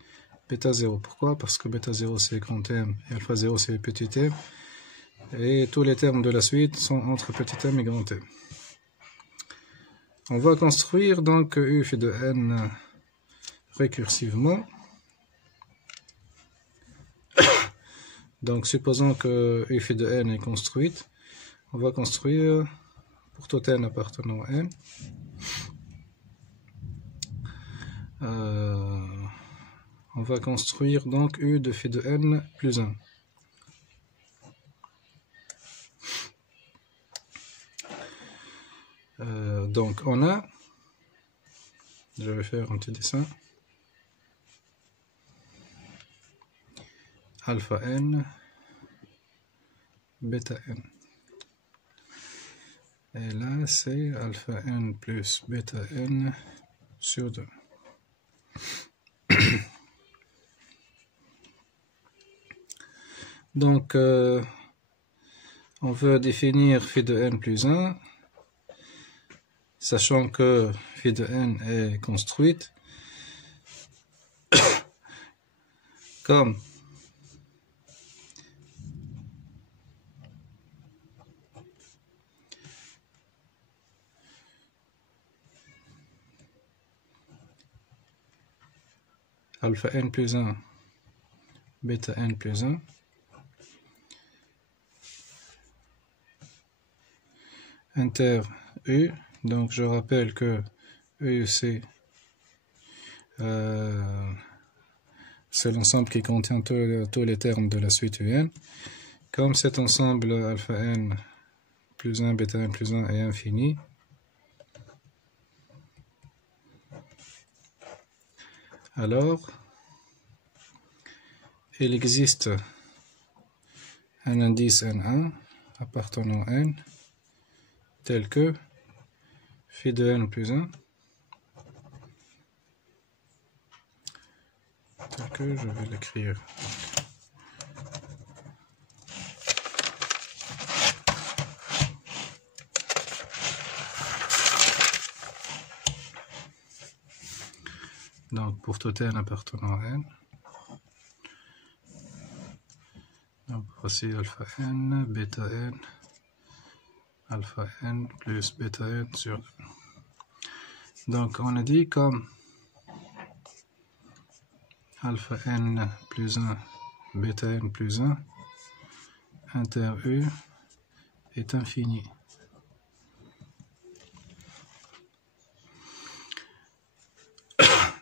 bêta 0. Pourquoi? Parce que bêta 0 c'est grand M et alpha 0 c'est petit m. Et tous les termes de la suite sont entre petit m et grand M. On va construire donc u phi de n récursivement. Donc supposons que u phi de n est construite, on va construire pour tout n appartenant à n. On va construire donc u de phi de n plus 1. Donc on a, je vais faire un petit dessin, alpha n, bêta n. Et là c'est alpha n plus bêta n sur 2. Donc on veut définir phi de n plus 1, sachant que phi de n est construite comme alpha n plus 1, bêta n plus 1, inter u. Donc je rappelle que u c'est l'ensemble qui contient tous les termes de la suite un. Comme cet ensemble alpha n plus 1, bêta n plus 1 est infini, alors il existe un indice n1 appartenant à n tel que phi de n plus 1, tel que je vais l'écrire. Donc pour tout n appartenant à n, donc voici alpha n, bêta n, alpha n plus bêta n sur 2. Donc on a dit comme alpha n plus 1, bêta n plus 1, inter u est infini.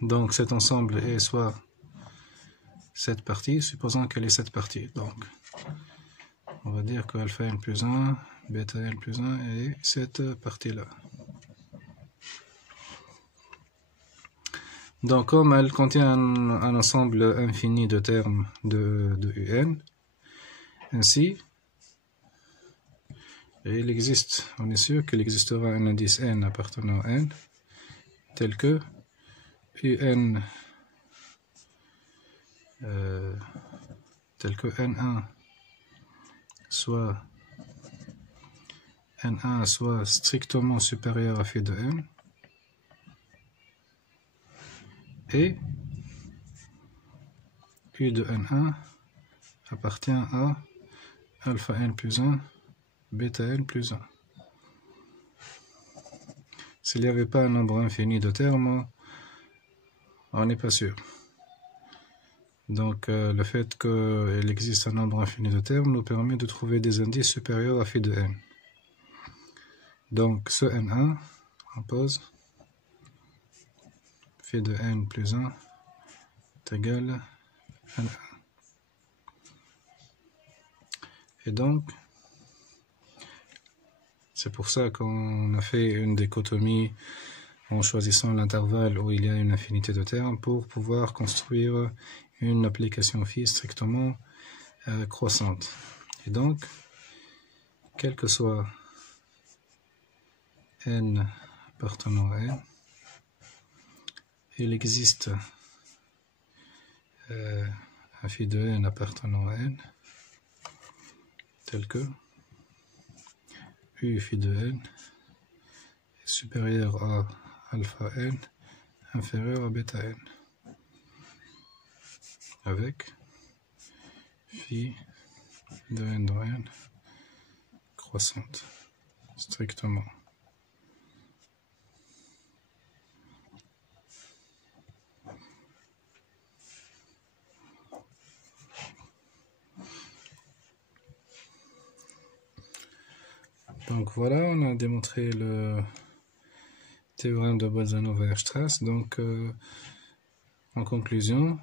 Donc cet ensemble est soit cette partie, supposons qu'elle est cette partie. Donc on va dire que alpha n plus 1, bêta n plus 1 est cette partie-là. Donc comme elle contient un ensemble infini de termes de un, ainsi, il existe, on est sûr qu'il existera un indice n appartenant à n, tel que un tel que N1 soit strictement supérieur à phi de n, et U de N1 appartient à alpha n plus 1, bêta n plus 1. S'il n'y avait pas un nombre infini de termes, on n'est pas sûr. Donc le fait qu'il existe un nombre infini de termes nous permet de trouver des indices supérieurs à phi de n. Donc ce N1, on pose phi de n plus 1 est égal à N1. Et donc, c'est pour ça qu'on a fait une dichotomie en choisissant l'intervalle où il y a une infinité de termes pour pouvoir construire une application phi strictement croissante. Et donc, quel que soit n appartenant à n, il existe un phi de n appartenant à n tel que U phi de n est supérieur à alpha n inférieur à bêta n, avec phi de n dans n croissante strictement. Donc voilà, on a démontré le théorème de Bolzano-Weierstrass. Donc en conclusion,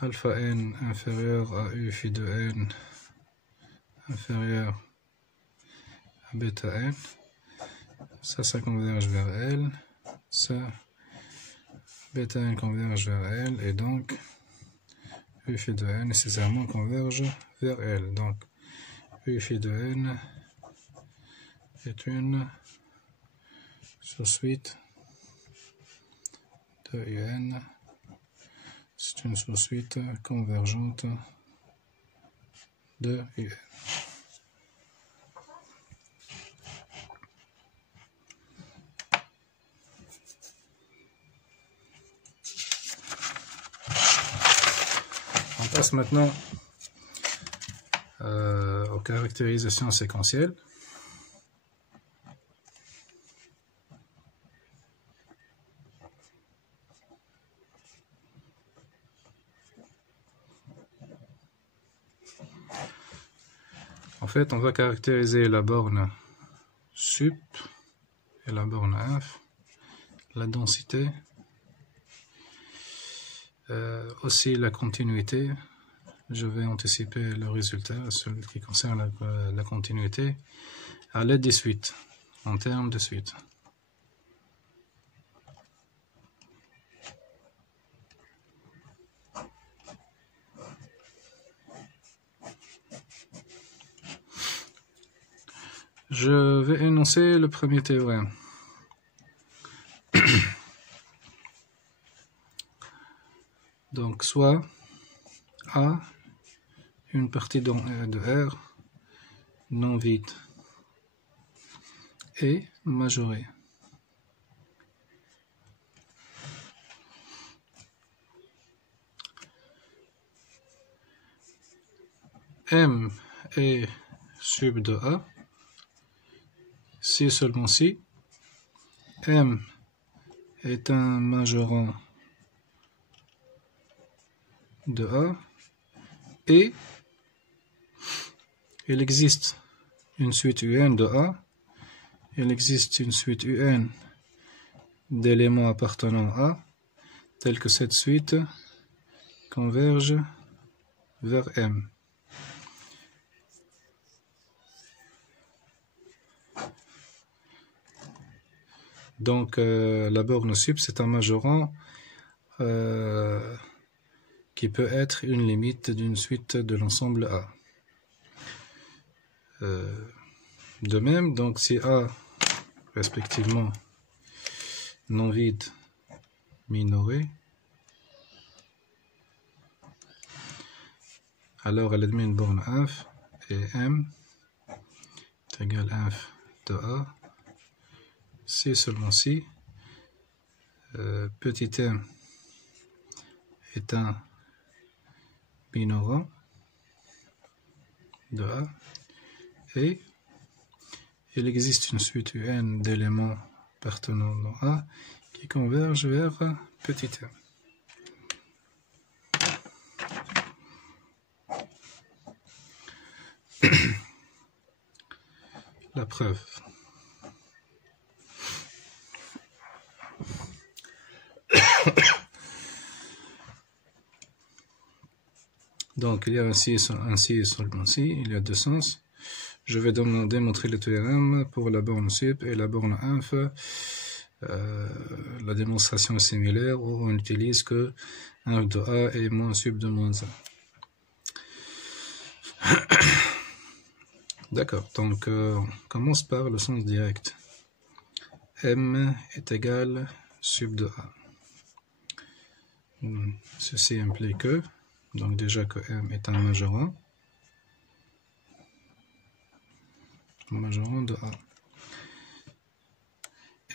alpha n inférieur à U phi de n inférieur à bêta n, ça converge vers L, ça bêta n converge vers L, et donc U phi de n nécessairement converge vers L. Donc U phi de n est une sous-suite de UN. C'est une sous-suite convergente de UN. On passe maintenant aux caractérisations séquentielles. En fait, on va caractériser la borne sup et la borne inf, la densité, aussi la continuité. Je vais anticiper le résultat, celui qui concerne la continuité, à l'aide des suites, en termes de suites. Je vais énoncer le premier théorème. Donc, soit A, une partie de R non vide et majorée. M est sub de A, si seulement si M est un majorant de A et il existe une suite UN de A, il existe une suite UN d'éléments appartenant à A, telle que cette suite converge vers M. Donc la borne sup, c'est un majorant qui peut être une limite d'une suite de l'ensemble A. De même, donc si A, respectivement, non vide minoré, alors elle admet une borne inf et m est égal à inf de a si seulement si petit m est un minorant de a et il existe une suite UN d'éléments appartenant dans A qui convergent vers petit m. La preuve. Donc il y a ainsi et seulement si, il y a deux sens. Je vais démontrer le théorème pour la borne sup et la borne inf. La démonstration est similaire où on n'utilise que inf de A et moins sup de moins A. D'accord, donc on commence par le sens direct. M est égal sup de A. Ceci implique que, donc déjà que M est un majorant de A.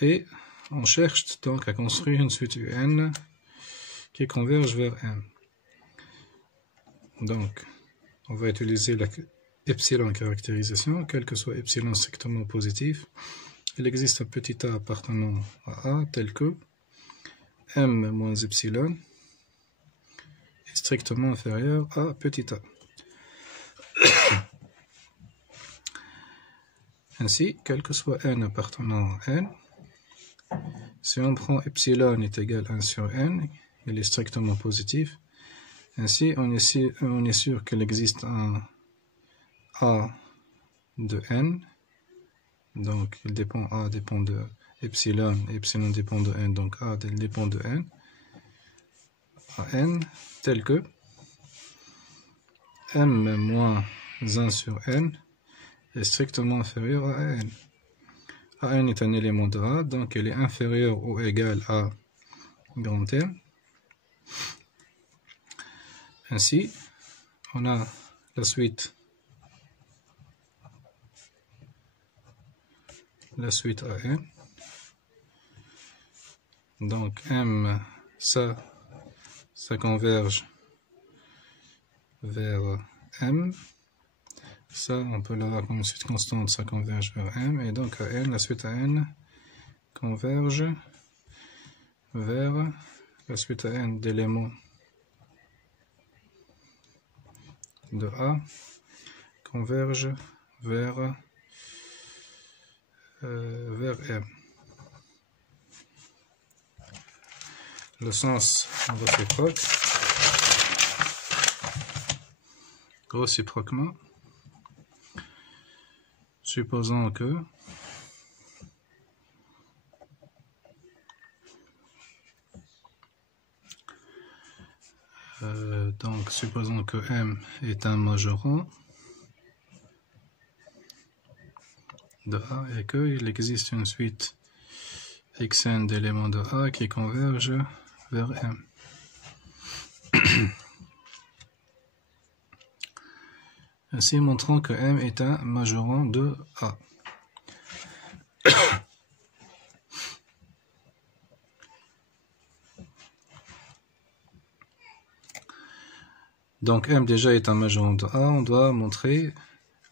Et on cherche donc à construire une suite UN qui converge vers M. Donc, on va utiliser la epsilon caractérisation, quel que soit epsilon strictement positif. Il existe un petit a appartenant à A tel que M moins epsilon est strictement inférieur à petit a. Ainsi, quel que soit n appartenant à n, si on prend epsilon est égal à 1 sur n, il est strictement positif. Ainsi, on est sûr qu'il existe un a de n, donc A dépend de epsilon, et epsilon dépend de n, donc A dépend de n, à n, tel que m moins 1 sur n est strictement inférieur à n. An est un élément de A, donc il est inférieur ou égal à grand M. Ainsi, on a la suite AN. Donc M, ça converge vers M. Ça, on peut l'avoir comme une suite constante, ça converge vers M. Et donc AN, la suite AN converge vers la suite AN d'éléments de A converge vers M. Le sens réciproquement, supposons que supposons que M est un majorant de A et qu'il existe une suite xn d'éléments de A qui convergent vers M. Ainsi montrant que M est un majorant de A. Donc M déjà est un majorant de A, on doit montrer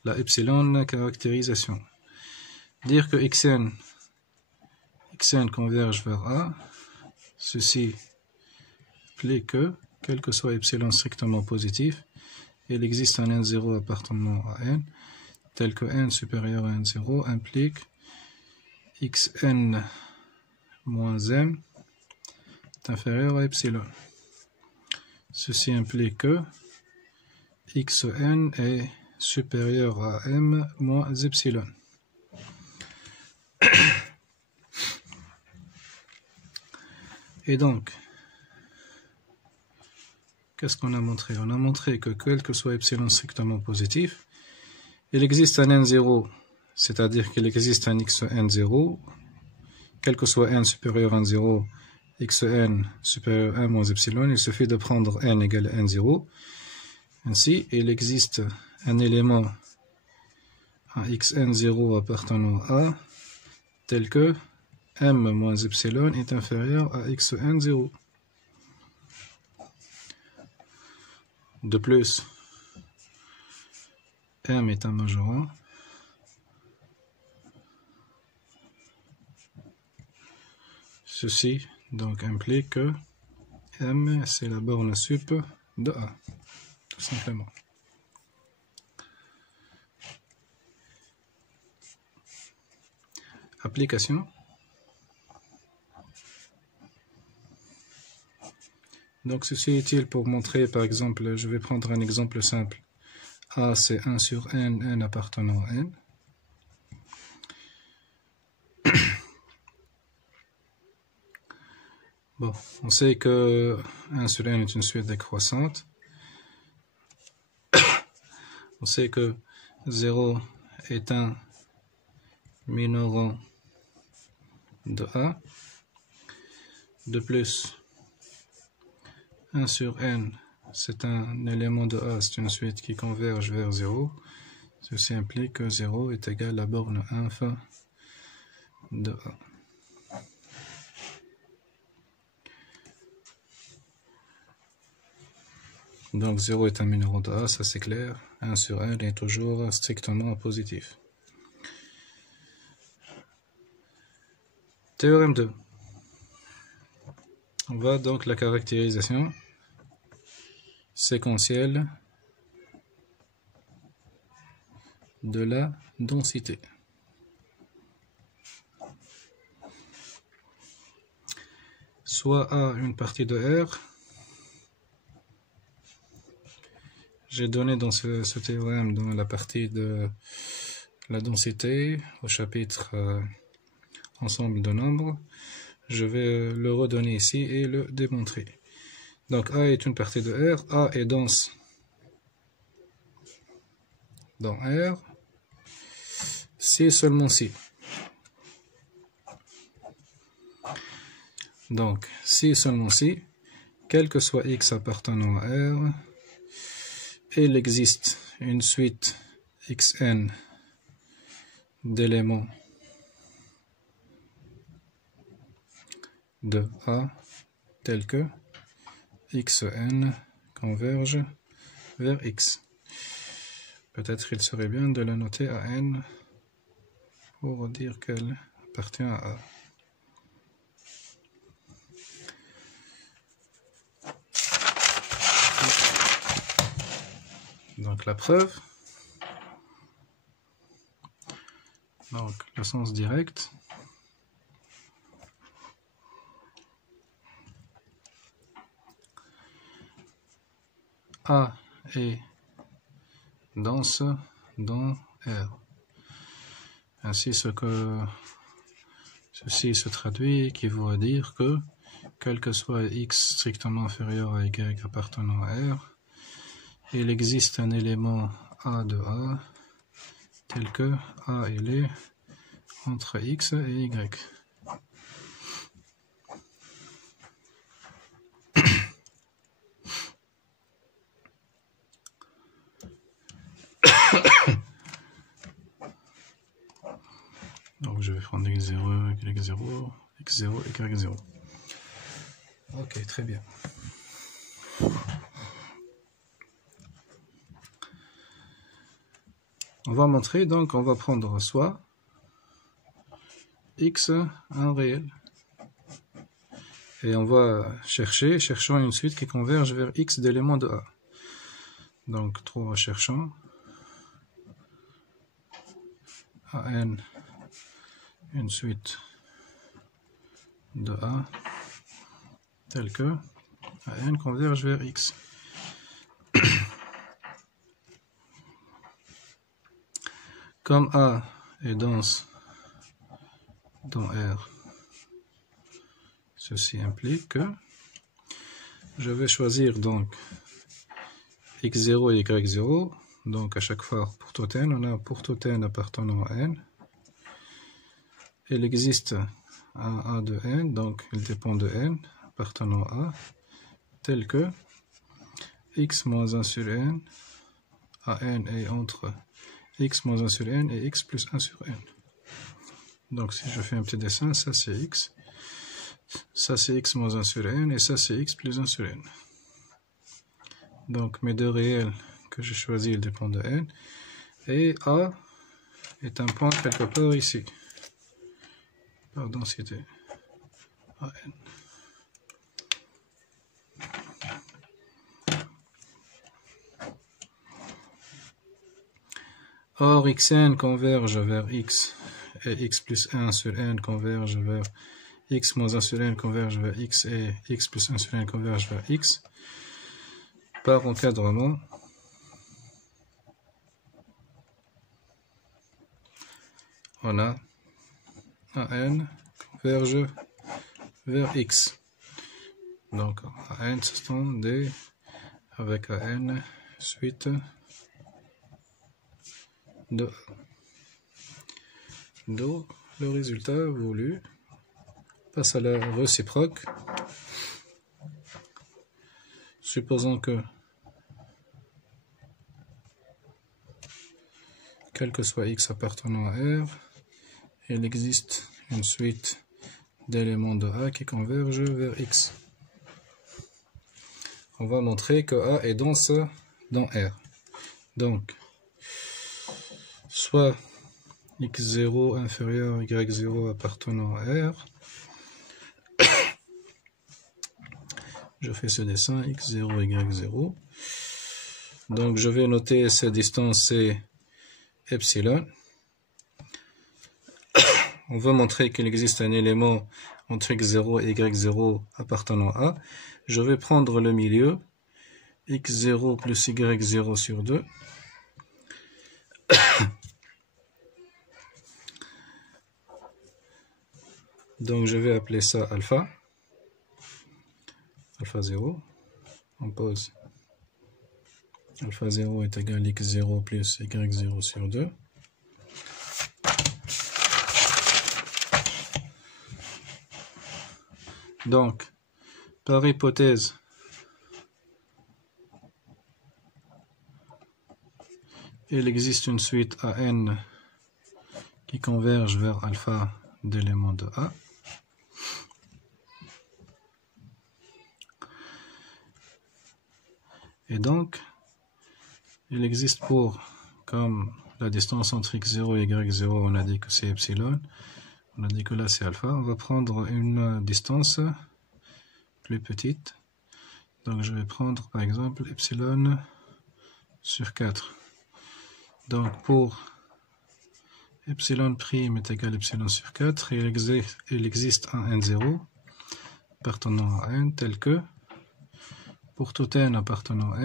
la epsilon caractérisation. Dire que xn converge vers A, ceci implique que, quel que soit epsilon strictement positif, il existe un n0 appartenant à n, tel que n supérieur à n0 implique xn moins m est inférieur à epsilon. Ceci implique que xn est supérieur à m moins epsilon. Et donc, qu'est-ce qu'on a montré? On a montré que quel que soit epsilon strictement positif, il existe un n0, c'est-à-dire qu'il existe un xn0, quel que soit n supérieur à 0, xn supérieur à 1 moins epsilon, il suffit de prendre n égale à n0. Ainsi, il existe un élément à xn0 appartenant à A tel que m moins epsilon est inférieur à xn0. De plus, m est un majorant. Ceci donc implique que m c'est la borne sup de A, tout simplement. Application. Donc ceci est utile pour montrer, par exemple, je vais prendre un exemple simple. A c'est 1 sur n, n appartenant à n. Bon, on sait que 1 sur n est une suite décroissante. On sait que 0 est un minorant de A. De plus, 1 sur n, c'est un élément de A, c'est une suite qui converge vers 0. Ceci implique que 0 est égal à la borne inf de A. Donc 0 est un minorant de A, ça c'est clair. 1 sur n est toujours strictement positif. Théorème 2. On voit donc la caractérisation séquentielle de la densité. Soit A une partie de R. J'ai donné dans ce théorème dans la partie de la densité au chapitre ensemble de nombres. Je vais le redonner ici et le démontrer. Donc A est une partie de R. A est dense dans R. Si seulement si. Donc si seulement si, quel que soit x appartenant à R, il existe une suite xn d'éléments de A tel que xn converge vers x. Peut-être il serait bien de la noter à n pour dire qu'elle appartient à A. Donc la preuve, donc le sens direct, A est dense dans R. Ainsi ceci se traduit équivaut à dire que quel que soit x strictement inférieur à y appartenant à R, il existe un élément A de A tel que A il est entre x et y. Donc je vais prendre x0 égale x0, x0 égale x0. Ok, très bien. On va montrer, donc on va prendre soit x un réel. Et on va cherchant une suite qui converge vers x d'éléments de A. Donc 3 cherchant AN une suite de A telle que AN converge vers X. Comme A est dense dans R, ceci implique que je vais choisir donc x0 et y0. Donc à chaque fois pour tout n, on a pour tout n appartenant à n. Il existe un A de n, donc il dépend de n. appartenant à tel que x moins 1 sur n à n est entre x moins 1 sur n et x plus 1 sur n. Donc si je fais un petit dessin, ça c'est x, ça c'est x moins 1 sur n et ça c'est x plus 1 sur n. Donc mes deux réels que j'ai choisis, ils dépendent de n, et A est un point quelque part ici, par densité AN. Or xn converge vers x et x plus 1 sur n converge vers x moins 1 sur n converge vers x et x plus 1 sur n converge vers x. Par encadrement, on a AN converge vers x. Donc AN ce sont D avec AN suite de A. Donc le résultat voulu passe à la réciproque. Supposons que quel que soit x appartenant à R, il existe une suite d'éléments de A qui convergent vers x. On va montrer que A est dense dans R. Donc, soit x0 inférieur à y0 appartenant à R. Je fais ce dessin, x0, y0. Donc, je vais noter cette distance, c'est epsilon. On va montrer qu'il existe un élément entre x0 et y0 appartenant à A. Je vais prendre le milieu, x0 plus y0 sur 2. Donc je vais appeler ça alpha. Alpha 0. On pose alpha 0 est égal à x0 plus y0 sur 2. Donc, par hypothèse, il existe une suite AN qui converge vers alpha d'éléments de A. Et donc, il existe pour, comme la distance entre x0 et y0, on a dit que c'est epsilon, on a dit que là c'est alpha, on va prendre une distance plus petite. Donc je vais prendre par exemple epsilon sur 4. Donc pour epsilon prime est égal à epsilon sur 4, il existe un n0 appartenant à n tel que pour tout n appartenant à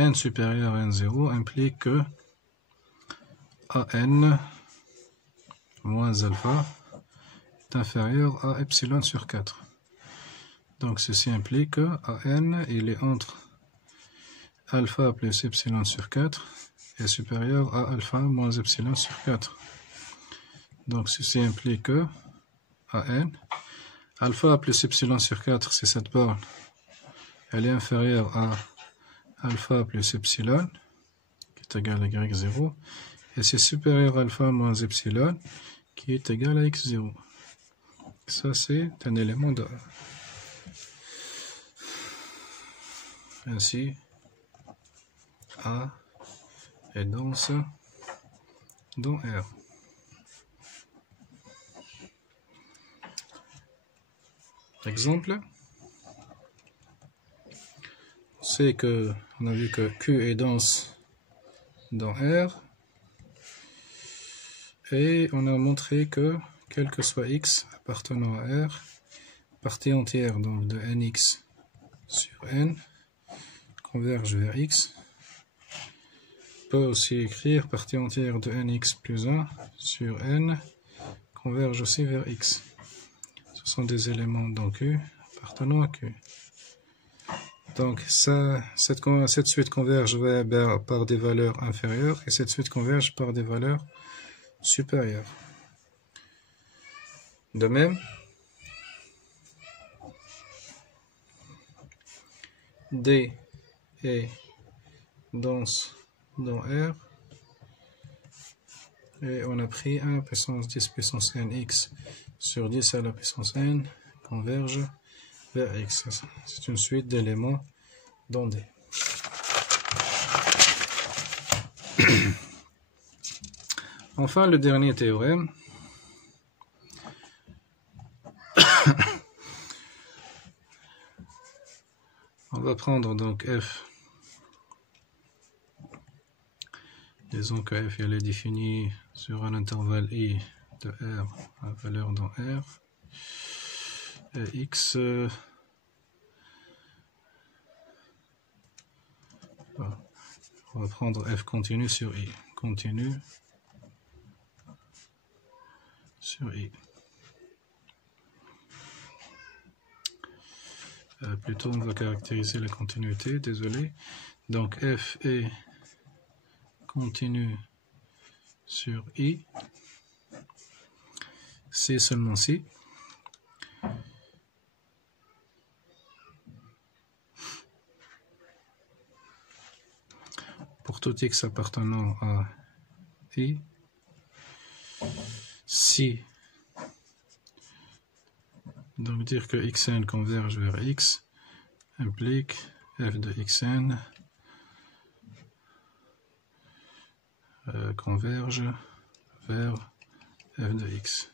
n supérieur à n0 implique que an moins alpha est inférieur à epsilon sur 4. Donc ceci implique que an il est entre alpha plus epsilon sur 4 est supérieur à alpha moins epsilon sur 4. Donc ceci implique que an alpha plus epsilon sur 4, c'est cette borne, elle est inférieure à alpha plus epsilon qui est égal à y0 et c'est supérieur à alpha moins epsilon qui est égal à x0. Ça c'est un élément de A. Ainsi, A est dense dans R. Exemple, on sait que, on a vu que Q est dense dans R et on a montré que quel que soit X appartenant à R, partie entière donc de Nx sur N converge vers X. On peut aussi écrire partie entière de Nx plus 1 sur N converge aussi vers X. Ce sont des éléments dans Q appartenant à Q. Donc cette suite converge par des valeurs inférieures et cette suite converge par des valeurs supérieures. De même, D est dense dans R, et on a pris 1 puissance 10 puissance n x sur 10 à la puissance n converge vers x. C'est une suite d'éléments dans D. Enfin, le dernier théorème. On va prendre donc f. Disons que f elle est définie sur un intervalle i de R à valeur dans R. Et x on va prendre f continu sur i. Continu sur i. Plutôt on va caractériser la continuité, désolé. Donc f est continu sur i, si seulement si pour tout x appartenant à i, si donc dire que xn converge vers x implique f de xn converge vers f de x.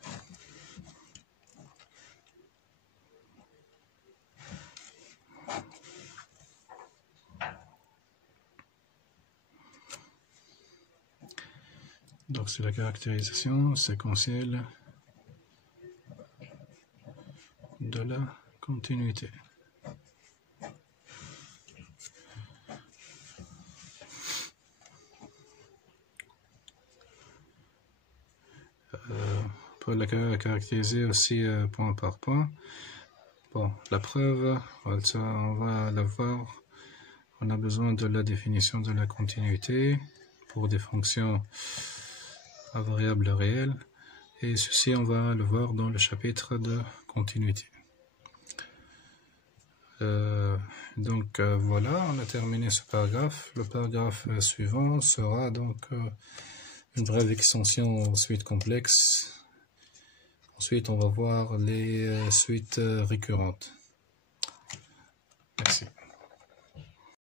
Donc c'est la caractérisation séquentielle de la continuité. On peut la caractériser aussi point par point. Bon, la preuve, on va la voir. On a besoin de la définition de la continuité pour des fonctions à variables réelles. Et ceci, on va le voir dans le chapitre de continuité. Voilà, on a terminé ce paragraphe. Le paragraphe suivant sera donc une brève extension suite complexe. Ensuite, on va voir les suites récurrentes. Merci.